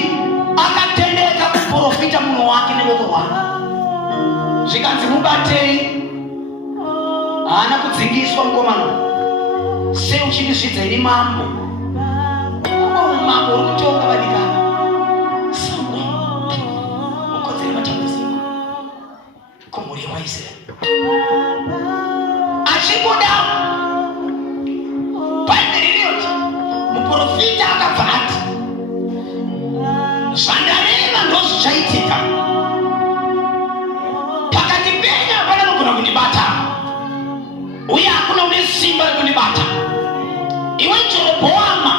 akatendeka kuprofita munhu wake nevoko rwake. Zvikanzi mubatei, haana kudzingiswa mukomana. Sei uchindizvidza ini mambo? Mambo uri kutonga vadikana. Samwe ukodzere matambudziko kumhuri waIsraeri. Achikuda Bible rinoti muprofita akabva ati zvandareva ndozvichaitika. Pakati penyu hapana anogona kundibata, uye hakuna une simba rekundibata. Iwe Jeroboamu,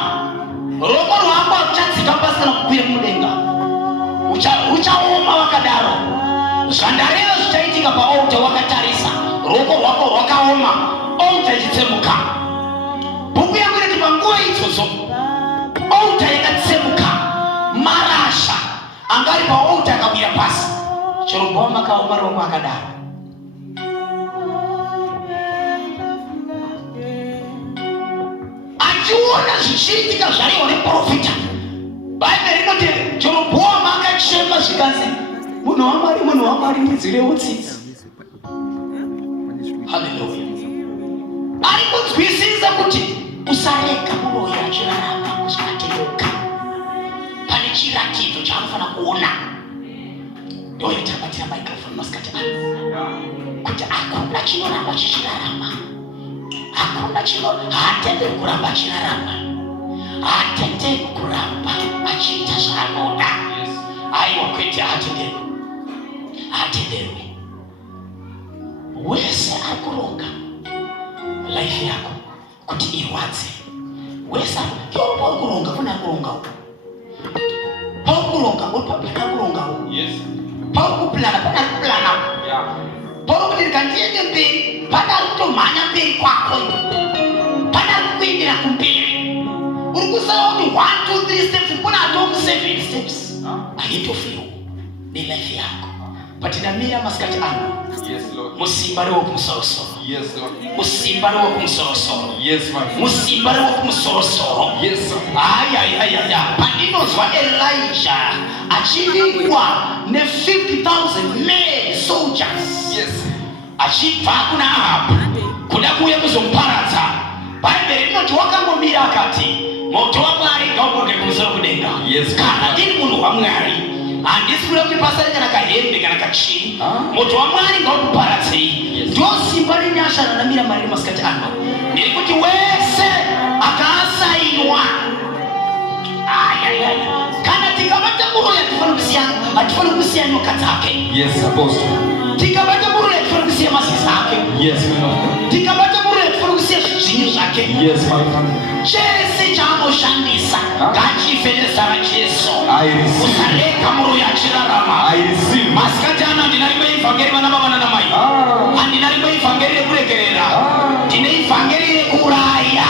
ruoko rwako haruchadzika pasi kana kukwira mudenga, uchaoma wakadaro. Zvandareva zvichaitika paaltar wakatarisa, ruoko rwako rwakaoma, altar ichitsemuka. Bhuku yangu inoti panguva idzodzo altar yakatsemuka, marasha anga ari paaltar akawira pasi. Jeroboamu akaoma ruoko akadaro. Achiona zvichiitika zvarehwa neprofita, Bible rinoti Jeroboamu akachema zvikanzi munhu waMwari mudzirewo tsitsi. Haleluya. Ari kunzwisisa kuti usarega muroyi achirarama kusvateuka. Pane chiratidzo chaanofana kuona. Ndoitabatira microphone masikati ano kuti hakuna chinoramba chichirarama, haatenderi kuramba achirarama, haatenderi kuramba achiita zvaanoda. Aiwa kwete, haatenderwi. Wese ari kuronga life yako kuti irwadze, wese uri kuronga kuna kurongawo, pauri kuronga uri papana kurongawo, pauri kuplana pana kuplanawo, pauri kuti ndikandiende mberi pana ari kutomhanya mberi kwako, pana ari kuendera kumberi. Uri kusara kuti 1, 2, 3 steps, kuna atomu 7 steps. Haitofiro nelife yako. Patinamira masikati ano musimba rewo kumusorosoro, musimba rewo kumusorosoro, musimba rewo kumusorosoro. Pandinozwa Elijah achivigwa ne50,000 male soldiers, achibva kuna Ahabu kuda kuuya kuzomuparadza. Bible rinoti wakangomira akati moto waMwari ngauburuke kumusoro kudenga. Kana ndiri munhu waMwari, handisi kuda kuti pasare kana kahembe kana kachini. Moto waMwari ngaukuparadzei. Ndio simba renyasha ranamira Mwari masikati ano. Ndiri kuti wese akasainwa. Kana tikabata muroyi hatifani kusiya nyoka dzake. Tikabata muroyi hatifani kusiya masisa ake. Tikabata muroyi hatifani kusiya zvidzinyu zvake. Chese chaanoshandisa ngachife nezita raJesu. Usarega muroyi achirarama. Masikati ano handina rimwe ivhangeri vana baba nana mai, handina rimwe ivhangeri rekuregerera, ndine ivhangeri rekuuraya.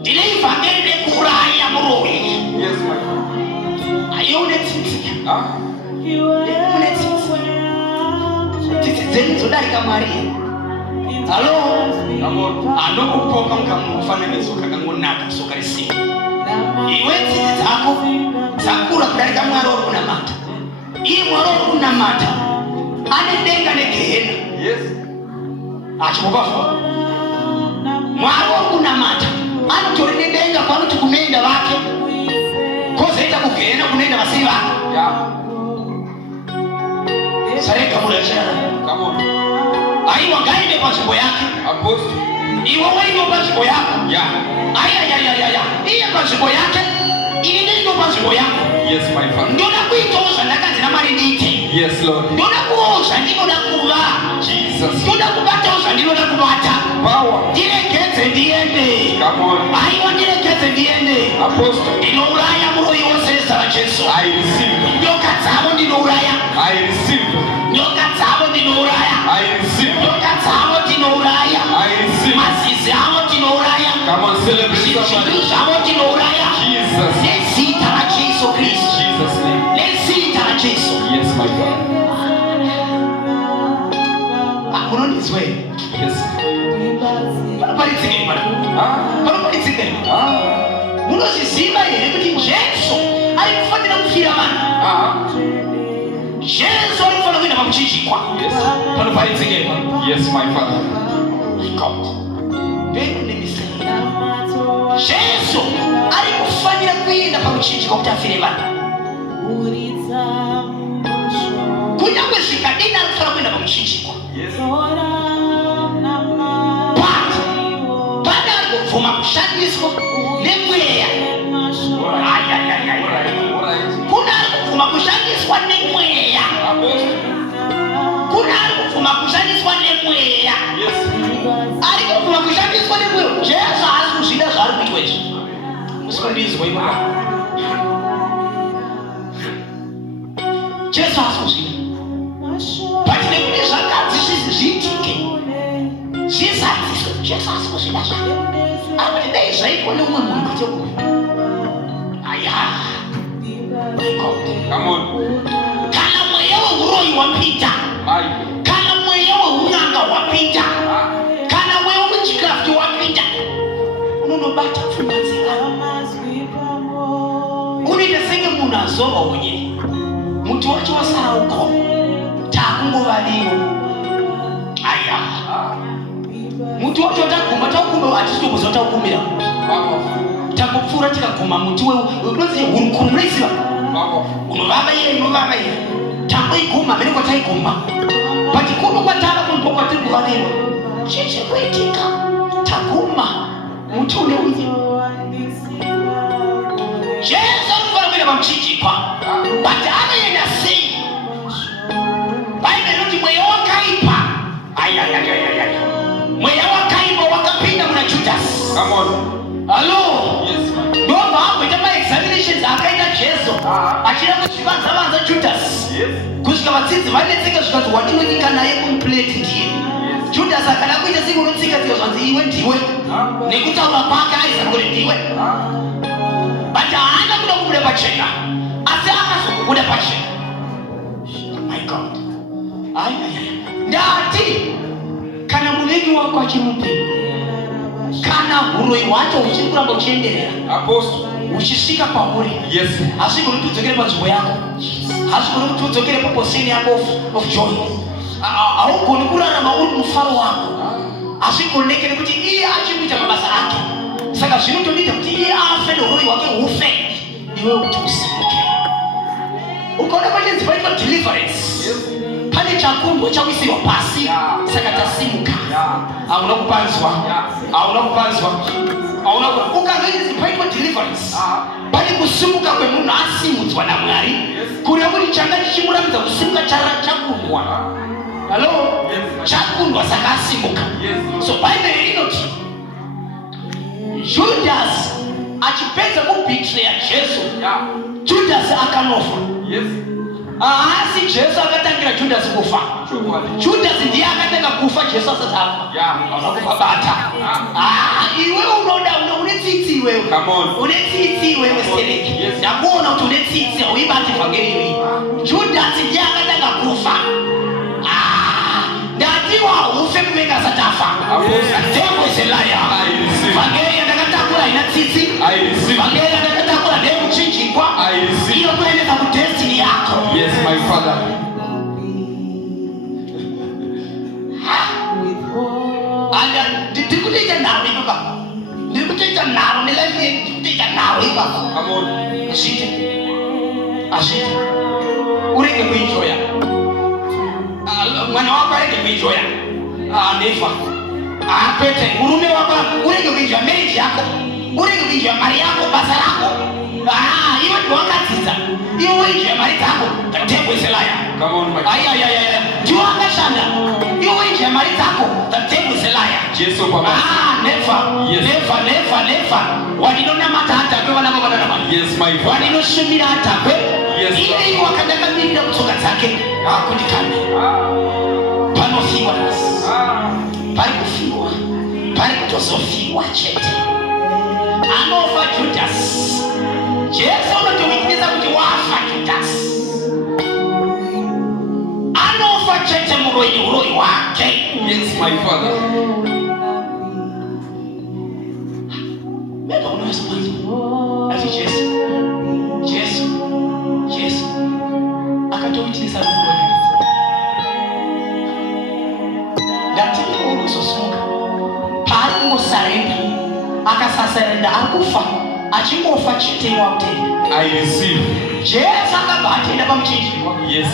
Ndine ivhangeri rekuuraya muroyi. Aione tsitsi, une tsitsi. Titi zeni zodarika Maria. Hello? Anokupoka mkamufananizo kakangonaka soka risimu. Iwe titi zako zakura kudarika mwaro kuna mata. Iyi mwaro kuna mata. Anedenga negehena. Yes. Achimokafwa. Mwaro kuna mata. Anotorene denga pano tukunenda wake. Koze ita kugehena kunenda wasiri wake. Yeah. Sareka mula chana. Come on. Aiwa gaine kwa zibo yake. Apostle. Iwa wenyo kwa zibo yako. Yeah. Aya. Iya kwa zibo yake. Ili nendo kwa zibo yako. Yes, my Father. Ndona kuitoza ndakazi na marinite. Yes, Lord. Ndona kuoza ndino nakuva. Jesus. Ndona kubatoza ndino nakubata. Power. Dilekeze ndiende. Come on. Aiwa dilekeze ndiende. Apostle. Ndino uraya muro yose sara Jesu. I receive. Nyoka zabo ndino uraya. I receive. Nyoka zabo ndino uraya. I receive. Nyoka zabo ndino uraya. I receive. Masisi hao ndino uraya. Come on, celebrate somebody. Shindusha hao ndino uraya. Jesus. Nesita na Jesu Kristo. Jesus' name. Nesita na Jesu. Yes, my Father. Akunonizwe. Yes. Panoparitike mana. Panoparitike. Munozviziva here kuti Jesu arikufanira kufira vanhu. Jesu arikufanira kuenda pamuchinjikwa. Yes. Panoparitike. Yes, my Father. My God. Jesu arikufanira kuenda pamuchinjikwa kuti afire vanhu. Kunyangwe zvikadini arikufanira kuenda pamuchinjikwa. Yes. Pana arikubvuma kushandiswa nemweya. Kuna arikubvuma kushandiswa nemweya. Kuna arikubvuma kushandiswa nemweya. Yes. Arikubvuma kushandiswa nemweya. Jesu haasi kuzvida zvaari kuitwa izvi. Musingondizwa imoka. Jesu haasi kuzvida. But nekuti zvakanzi zviitike. Zvizadziso. Jesu haasi kuzvida zvake. Akuti dai zvaitwa neumwe munhu kwete uyu. Aya. My God. Come on. Kana mweya weuroyi wapinda. My. Kana mweya weun'anga wapinda. Kana mweya wewitchcraft wapinda. Unonobata pfungwa dzevanhu. Unoita senge munhu azorwa unyere. Muti wacho wasara uko. Takungovaliwo. Aya. Muti wacho taguma taukumba hatisitomboziva taukumira. Takupfuura tikaguma muti unoziva hurukuru munoiziva. Unovava iye. Tangoiguma mene kwataiguma. But kuno kwatava kunhu kwatiri kuvaliwa. Chichikuitika. Taguma muti une uyu. Jesu arikufanira kuenda pamuchinjikwa. But anoenda sei? Bhaibheri rinoti mweya wakaipa. Mweya wakaipa wakapinda muna Judasi. Come on. Hello? Yes, man. Ndobva agoita maexaminations akaita Jesu achida kuchivanza Judasi. Yes. Kusvika vadzidzi vanetseka zvikati wadiwe nyika naye kumplate ndiye. Judasi akada kuita senge unotsika tsika zvanzi iwe ndiwe. Nekutaura kwake aiziva kuti ndiwe. But haana kuda kubuda pachena. Asi akazokubuda pachena. My God. Ndati kana muvengi wako achimupinda. Kana uroyi wacho uchiri kuramba uchienderera. Apostle. Uchisvika pauri. Yes. Hazvigoni kuti udzokere panzvimbo yako. Hazvigoni kuti udzokere paposition yako of joy. Haugoni kurarama uri mufaro wako. Hazvigoneki nekuti iye achikuita mabasa ake. Saka zvinotoita kuti iye afe neuroyi wake hufe. Iwe kuti usimuke. Ukaona pachinzi paitwa deliverance. Pane chakundwa chakuisirwa pasi. Saka tasimuka. Hauna kupanzwa. Hauna kupanzwa. Ukanzonzi paitwa deliverance. Pane kusimuka kwemunhu asimudzwa naMwari. Kureva kuti changa chichimuramidza kusimuka chakundwa. Hello? Chakundwa saka asimuka. So Bhaibheri rinoti Judas achipedza kubetreya Jesu. Judas akanofa. Asi Jesu akatangira Judas kufa. Judas ndiye akatanga kufa Jesu asati afa. Unakubata. Iwe unoda unetsitsi iwewe. Come on. Unetsitsi iwewe Stereki. Ndakuona kuti unetsitsi uibati vhangeri iyi. Judas ndiye akatanga kufa. kuweka satafa. Devil is a liar. Vangeli anakatakula ina tsitsi. Vangeli anakatakula demu chinchi kwa. Hiyo kwenda kwa destiny yako. Yes, my Father. Anda dikuteja nawe baba. Dikuteja nawe nilewe dikuteja nawe baba. Come on. Ashite. Ureke kuenjoya. Mwana wako areke kuenjoya. Nefa. Pete urume wako ureke kuenjoya marriage yako. Ureke kuenjoya mali yako, basa lako. Hiyo ndio wakatiza. Hiyo kuenjoya mali yako. The devil is a liar. Come on, my Aya. Juanga shanda. Hiyo kuenjoya mali yako. The devil is a liar. Jesus baba. Never. Wadinona mata hata kwa wana baba na mama. Yes, my Father. Wadinoshimira hata kwa. Yes. Ile wakataka mimi kutoka zake. Kundikane. Panofiwa nasi. Pari kufiwa. Pari kutosofiwa chete. Anofa Judas. Yesu anatuwekeza kuti wafa Judas. Anofa chete muroi wake. Yes, my Father. Mema unaweza mwanzo. Ati Yesu. Akatoitilisa kwa Judas. Datini urusosoka. Pari ngosarenda. Akasasarenda akufa. Achingofa chete wa mtenda. I receive. Yesu akabatenda pamuchinjikwa. Yes.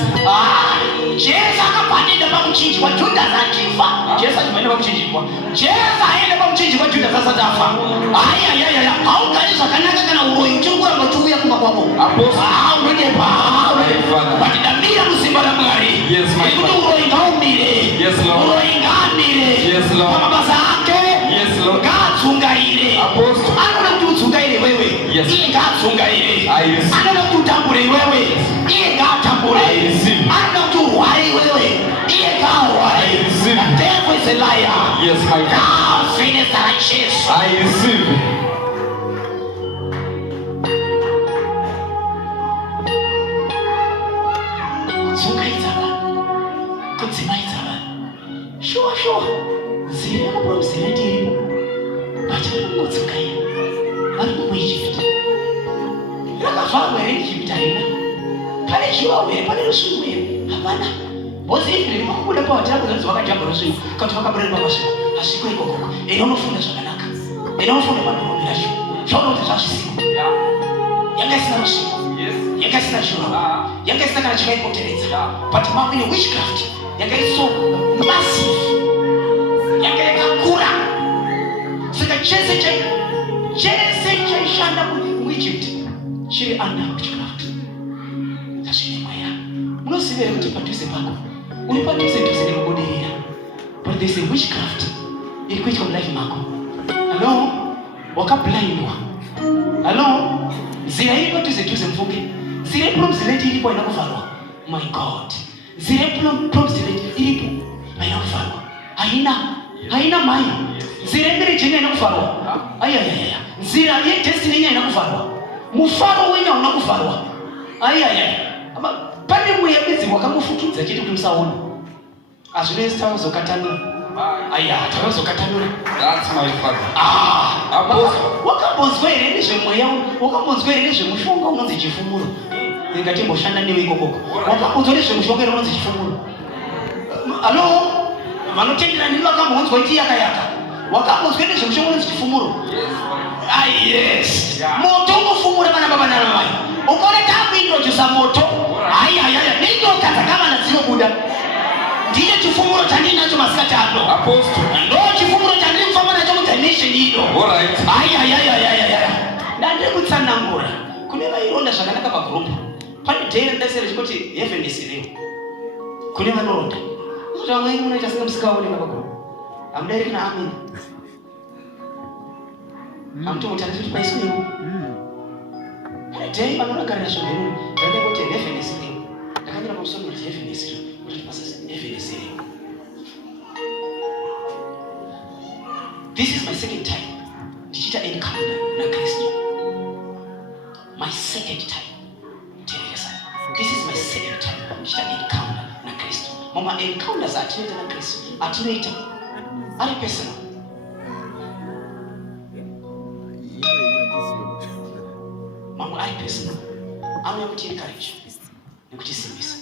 Yesu akabatenda pamuchinjikwa. Judas achifa. Yesu alimwenda pamuchinjikwa. Yesu aenda pamuchinjikwa. Judas asadafa. Aya. Aukaisha kanaka kana uroi uchungura machungu ya kuma kwako. Apostle. Unepa. Batidamira musimba la mwari. Yes, my Father. Ikutu uroi ngaumire. Yes, Lord. Uroi ngamire. Yes, Lord. Mama basake. Yes, Lord. Gatsungaire. Apostle. Anona kutsungaire wewe. Yes. Iye gatsungaire. I receive. Anona kutambure wewe. Iye gatambure. I receive. Anona kutuwari wewe. Iye gawari. I receive. The devil is a liar. Yes, my Father. God finished that Jesus. I receive. Kutsimaitsaba. Sure. Zile hapo zileti hipo. Bacha ngotsukai. Ari mu Egypt. Rakafawe Egypt aina. Pale chiwawe pale rusuwe. Hapana. Bozi ile makula pa watabu zanzo wakati hapo rusuwe. Katoka bure baba sio. Asiko iko koko. Inofunga sokanaka. Inofunga bado mbilasho. Shono tashisiku. Yangesina rusuwe. Yes. Yangesina shura. Yangesina kana chikai poteleza. But mama ni witchcraft. Yangai so massive. Yangai kakura. Sika chese shanda mu Egypt. Chiri under witchcraft. Tashini maya. Unosibere kuti patuse pako. Unipatuse tuze kugodelera. But there's a witchcraft. Iri kuitwa life mako. Hello? Wakablindwa. Hello? Zile hipo tuze mfuke. Zile problem zileti ilipo inakufarwa. My God. Zile problem zileti ilipo inakufarwa. Haina mai. Zile mbele chini inakufarwa. Aya. Zile ye destiny yenyewe inakufarwa. Mufaro wenyewe unakufarwa. Aya. Ama pale muyebezi wakamufukiza kitu kumsaona. Azule stazo katanura. Aya, tawazo katanura. That's my Father. Wakambozwerereshe mweya, wakambozwerereshe mushonga unonzi chifumuro. Ngati mboshanda niwe ikokoko. Wakambozwerereshe mushonga unonzi chifumuro. Alo? Vanotendera ndi vakambozwa iti yakayaka. Wakambozwerereshe mushonga unonzi chifumuro. Yes. Moto ngofumura bana baba na mai. Ukole tabindo chusa moto. Aya. Nindo kata kama na zino buda. Ndiye chifumuro chani nacho masikati hapo. Apostle. Ndo chifumuro chani mfama nacho mutanishe nido. Alright. Aya. Ndande kutsanangura. Kuneva ironda zvakanaka pa group. Pane dare ndasere chikuti heaven is real. Kuneva ironda. Kuti amwe munoita singa musikaone pa group. Amudai kana amen. Amtomutana kuti paisi kuno. Pane dare vanogarira zvinhu. Ndande kuti heaven is real. Ndakanyira pamusoro kuti heaven is real. Kuti pasasa heaven is real. This is my second time. Digital encounter na Kristo. My second time. This is my second time. Digital encounter na Kristo. Mama encounters atinoita na Kristo. Atinoita. ari personal. Mambo ari personal. Amo yakuti encourage. Nikuti simbisa.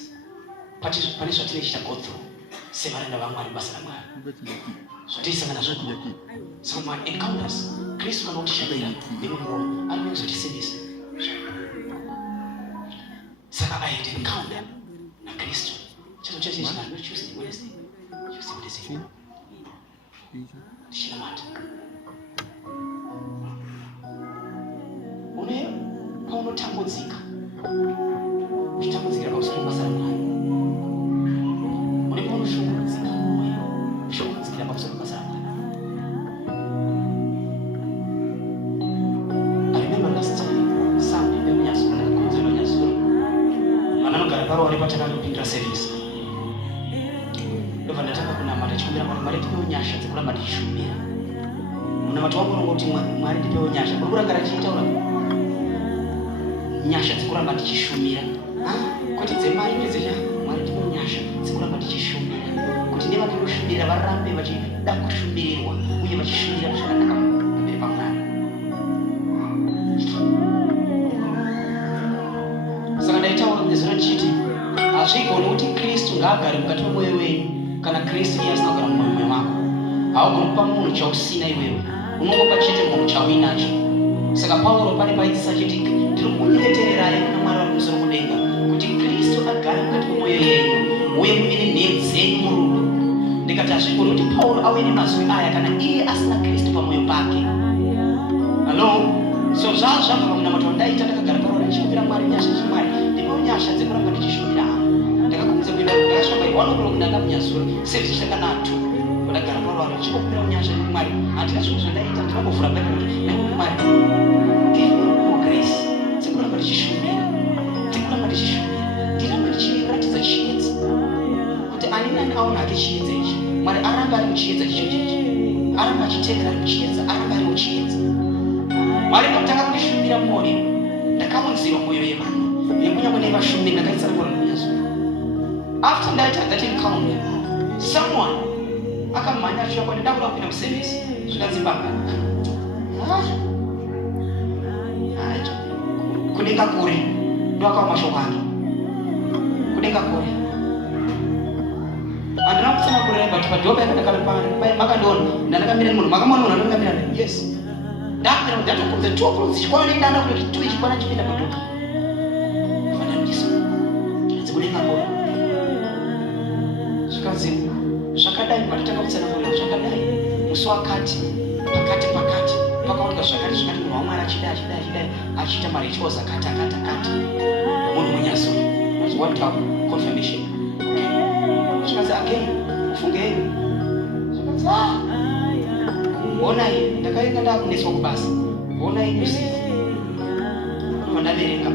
Panisho tinechita go through. Sema renda vangu ari basa la Mwari. So tisema na zote. Someone encounters. Kristo kanotishabira. Ni Mungu. Ari mwenzo tisembisa. Saka I had encounter na Kristo. Chizo cheche china no Tuesday, Wednesday. Shina mata. Une pauno tambudzika. Uchitambudzika kwa usiku basa la Mwari. Une pauno shungudzika. Shungudzika kwa usiku basa la Mwari. I remember last time Sunday ndio mnyaso na kunze na nyaso. Manano karaparo walipata kama pingra service. Ndio nataka kuna matachumbira kwa mali tupe unyasha zikula matishumbira. Una watu wangu ngoti mali tupe unyasha. Burura garachita ula. Nyasha zikula matishumbira. Kuti dzemai ngezeja mali tupe unyasha zikula matishumbira. Kuti ndema kushumbira barambe bachi dakushumbirwa. Uye bachishumbira kushaka kamera pamwana. Saka ndaitaura muzero chiti azvigona kuti Kristu ngaagare mukati mwemoyo wenyu kana Kristu iye asina kugara mumwoyo wako. Haugoni munhu chausina iwewe, unongopa chete munhu chauinacho. Saka Paulo pane paidzisa chiti ndiri kukunyengetererai kuna Mwari vari kumusoro kudenga kuti Kristu agare mukati mwemoyo yenyu uye muve nenheyo dzenyu murudo. Ndikati hazvigoni kuti Paulo auye nemazwi aya kana iye asina Kristu pamwoyo pake. Hello? So zvazvabva pamunamato ndaita ndakagara paro ndichikumbira Mwari nyasha chimwari ndipo nyasha dzekuramba ndichishumira ndakakumidza kuenda ndakasvamba iwanokuro kundanga munyazuro service chakanatu ndakagara paro ndichikumbira nyasha chimwari handina zvinhu zvandaita ndinongofura bheke kuti Mwari give me more grace dzekuramba ndichishumira ndiramba ndichiratidza chiedza kuti ani nani aona hake chiedza ichi Mwari aramba ari muchiedza chichochechi aramba achitevera ari muchiedza aramba ari muchiedza. Mwari ndakatanga kundishumira mwoyo ndakamunzira mwoyo yevanhu nekunyangwe nevashumiri ndakaisara mwoyo munyazo. After that encounter someone akamhanya achiuya kwandi ndakuda kupinda muservice zvikanzimbanga kudenga kure ndoakawa mashoko ake kudenga kure handina kusema kure but padhoba yakandakara makandiona ndandakamira munhu makamona munhu andangamira yes ndakira ndatokunze toko zichikwana nendana kuti tu ichikwana chipinda padhoba fananiso dzikudenga kure zvikanzi zvakadai matitanga kutsana kure zvakadai musi wakati pakati pakaoneka zvakati munhu wamwari achida achiita marituals akati munhu munyaso what type confirmation zvikanzi again ufungei zvikanzi onai ndakaenda ndakuneswa kubasa onai music ndaverenga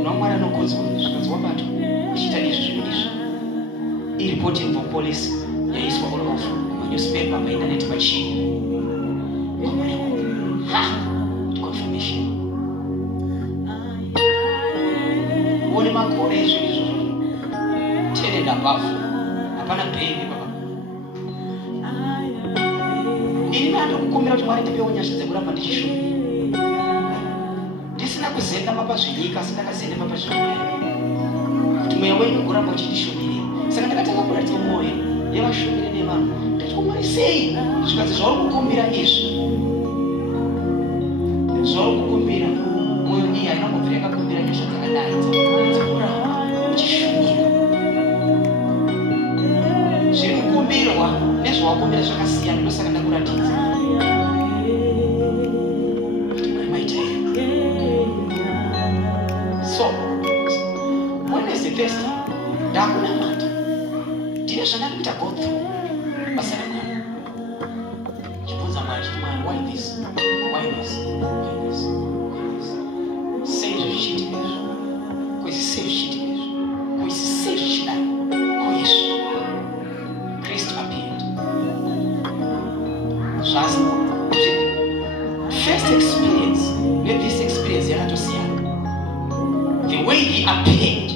unamwari anokudzwa zvikanzi wabatwa uchiita izvi zvinhu izvi iripoti for police yaiswa all over newspaper maindaneti pachii confirmation one makore ezvinhu izvozvo 10 and above hapana bheni baba ini ndandokukumbira kuti Mwari ndipewo nyasha dzekuramba ndichishumira ndisina kuzendama pazvenyika asi ndakazendama pazvemwoyo kuti mweya wenyu kuramba uchindishumirira. Saka ndakatanga kuratidza mwoyo yevashumiri nevanhu ndati Mwari sei zvikanzi zvauri kukumbira izvi zvauri kukumbira mwoyo iyi hainongobvira yakakumbira nyasha dzakadai dzekuramba uchishumira. Zviri kukumbirwa nezvawakumbira zvakasiyana ndosaka ndakuratidza so Wednesday Thursday ndakunamata ndine zvandakuita go through basa raMwari chibvunza Mwari why this sei zvichiitika izvo kwezi sei zvichiitika izvo kwezi sei zvichidai koizvo Kristu appeared. Just first experience with this experience yakatosiyana. The way he appeared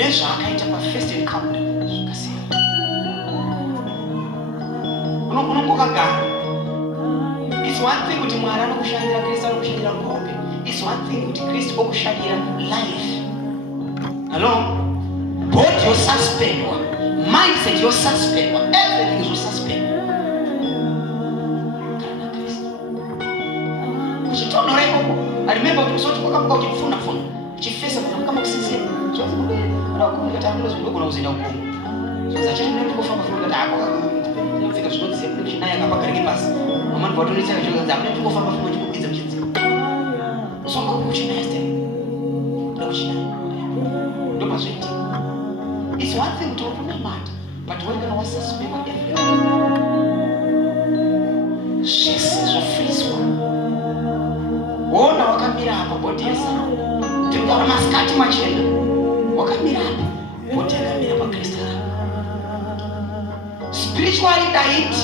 nezvaakaita pafirst encounter zvakasiyana. Unongokagara. It's one thing kuti Mwari anokushandira, Kristu anokushandira hope. It's one thing kuti Kristu okushandira life. Hello? Body yosuspendwa, mindset yosuspendwa, everything is yosuspendwa. Kana Kristu. Uchitono reko. I remember ukisoti kwakamuka uchifuna. Uchifesa kama kusinzia. So unakumbuka tangu leo kuna uzina huko. So za chini ndio kufanya funga tako. Nafika zikoti sehemu kinaya kapa karibu basi. Mama ndio watu nisema choza za mtu kufanya funga kukiza mchinzi. So kwa kuchina este. Ndio kuchina. Ndio mazwiti. It's one thing to open your mind, but we're going to suspend everything. Jesus of freeze one. Wona wakamira hapa body ya sana. Tukora maskati machenda. Wakamira hapa body ya kamira pa Kristo. Spiritually diet.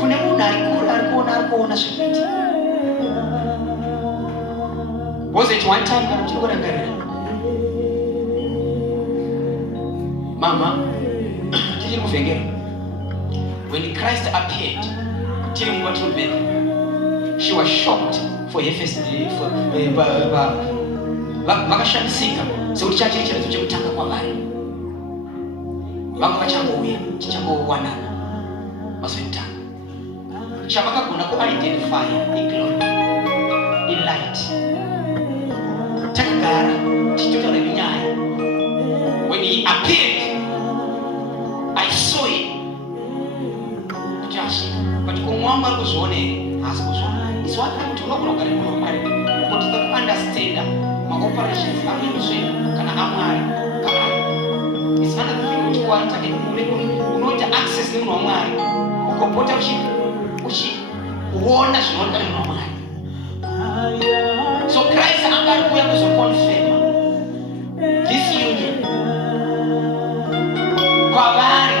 Kuna muna alikuwa spirit. Was it one time kana mchukura ngare? Mama, tiji kufengera. When Christ appeared, tili Mungu atumbele. She was shocked for her first vakashamsika sekuti chachiri chirezo chekutanga kwavari. Vamwe vachangouya chichangowanana mazvinotanga. Chavakagona kuidentify iglory, ilight. Takagara tichitotaura nenyaya. When he appeared, I saw it. But kumwamba kuzone has kuzone. It's one thing to know but to understand my operations are in kana amwari. It's not a thing which you want to access them no mwari. Ukopota uchi uona zvinonga no mwari. So Christ angaruya kuzoconfirm this union. Kwavari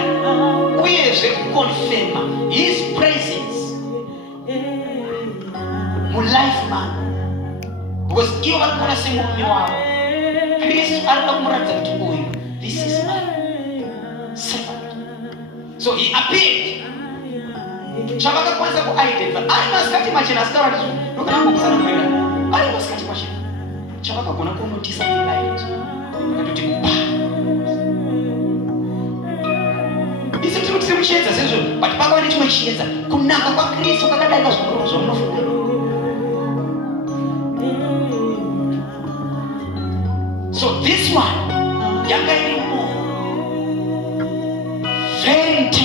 uyezve kuconfirma his presence mu life man, because ivo varikuona semurume wavo. Kristu arikuda kumuratidza kuti uyu, this is my servant. So he appeared. Chavakakwanisa kuidentify ari masikati machena asikavari ndokanangokusana kuenda ari masikati machena. Chavakagona kunotisa light akatoti muchiedza sezvo, but pakava nechimwe chiedza kunaka kwaKristu kakadai zvikuru zvamunofunga. So this one yanga irimo very intense.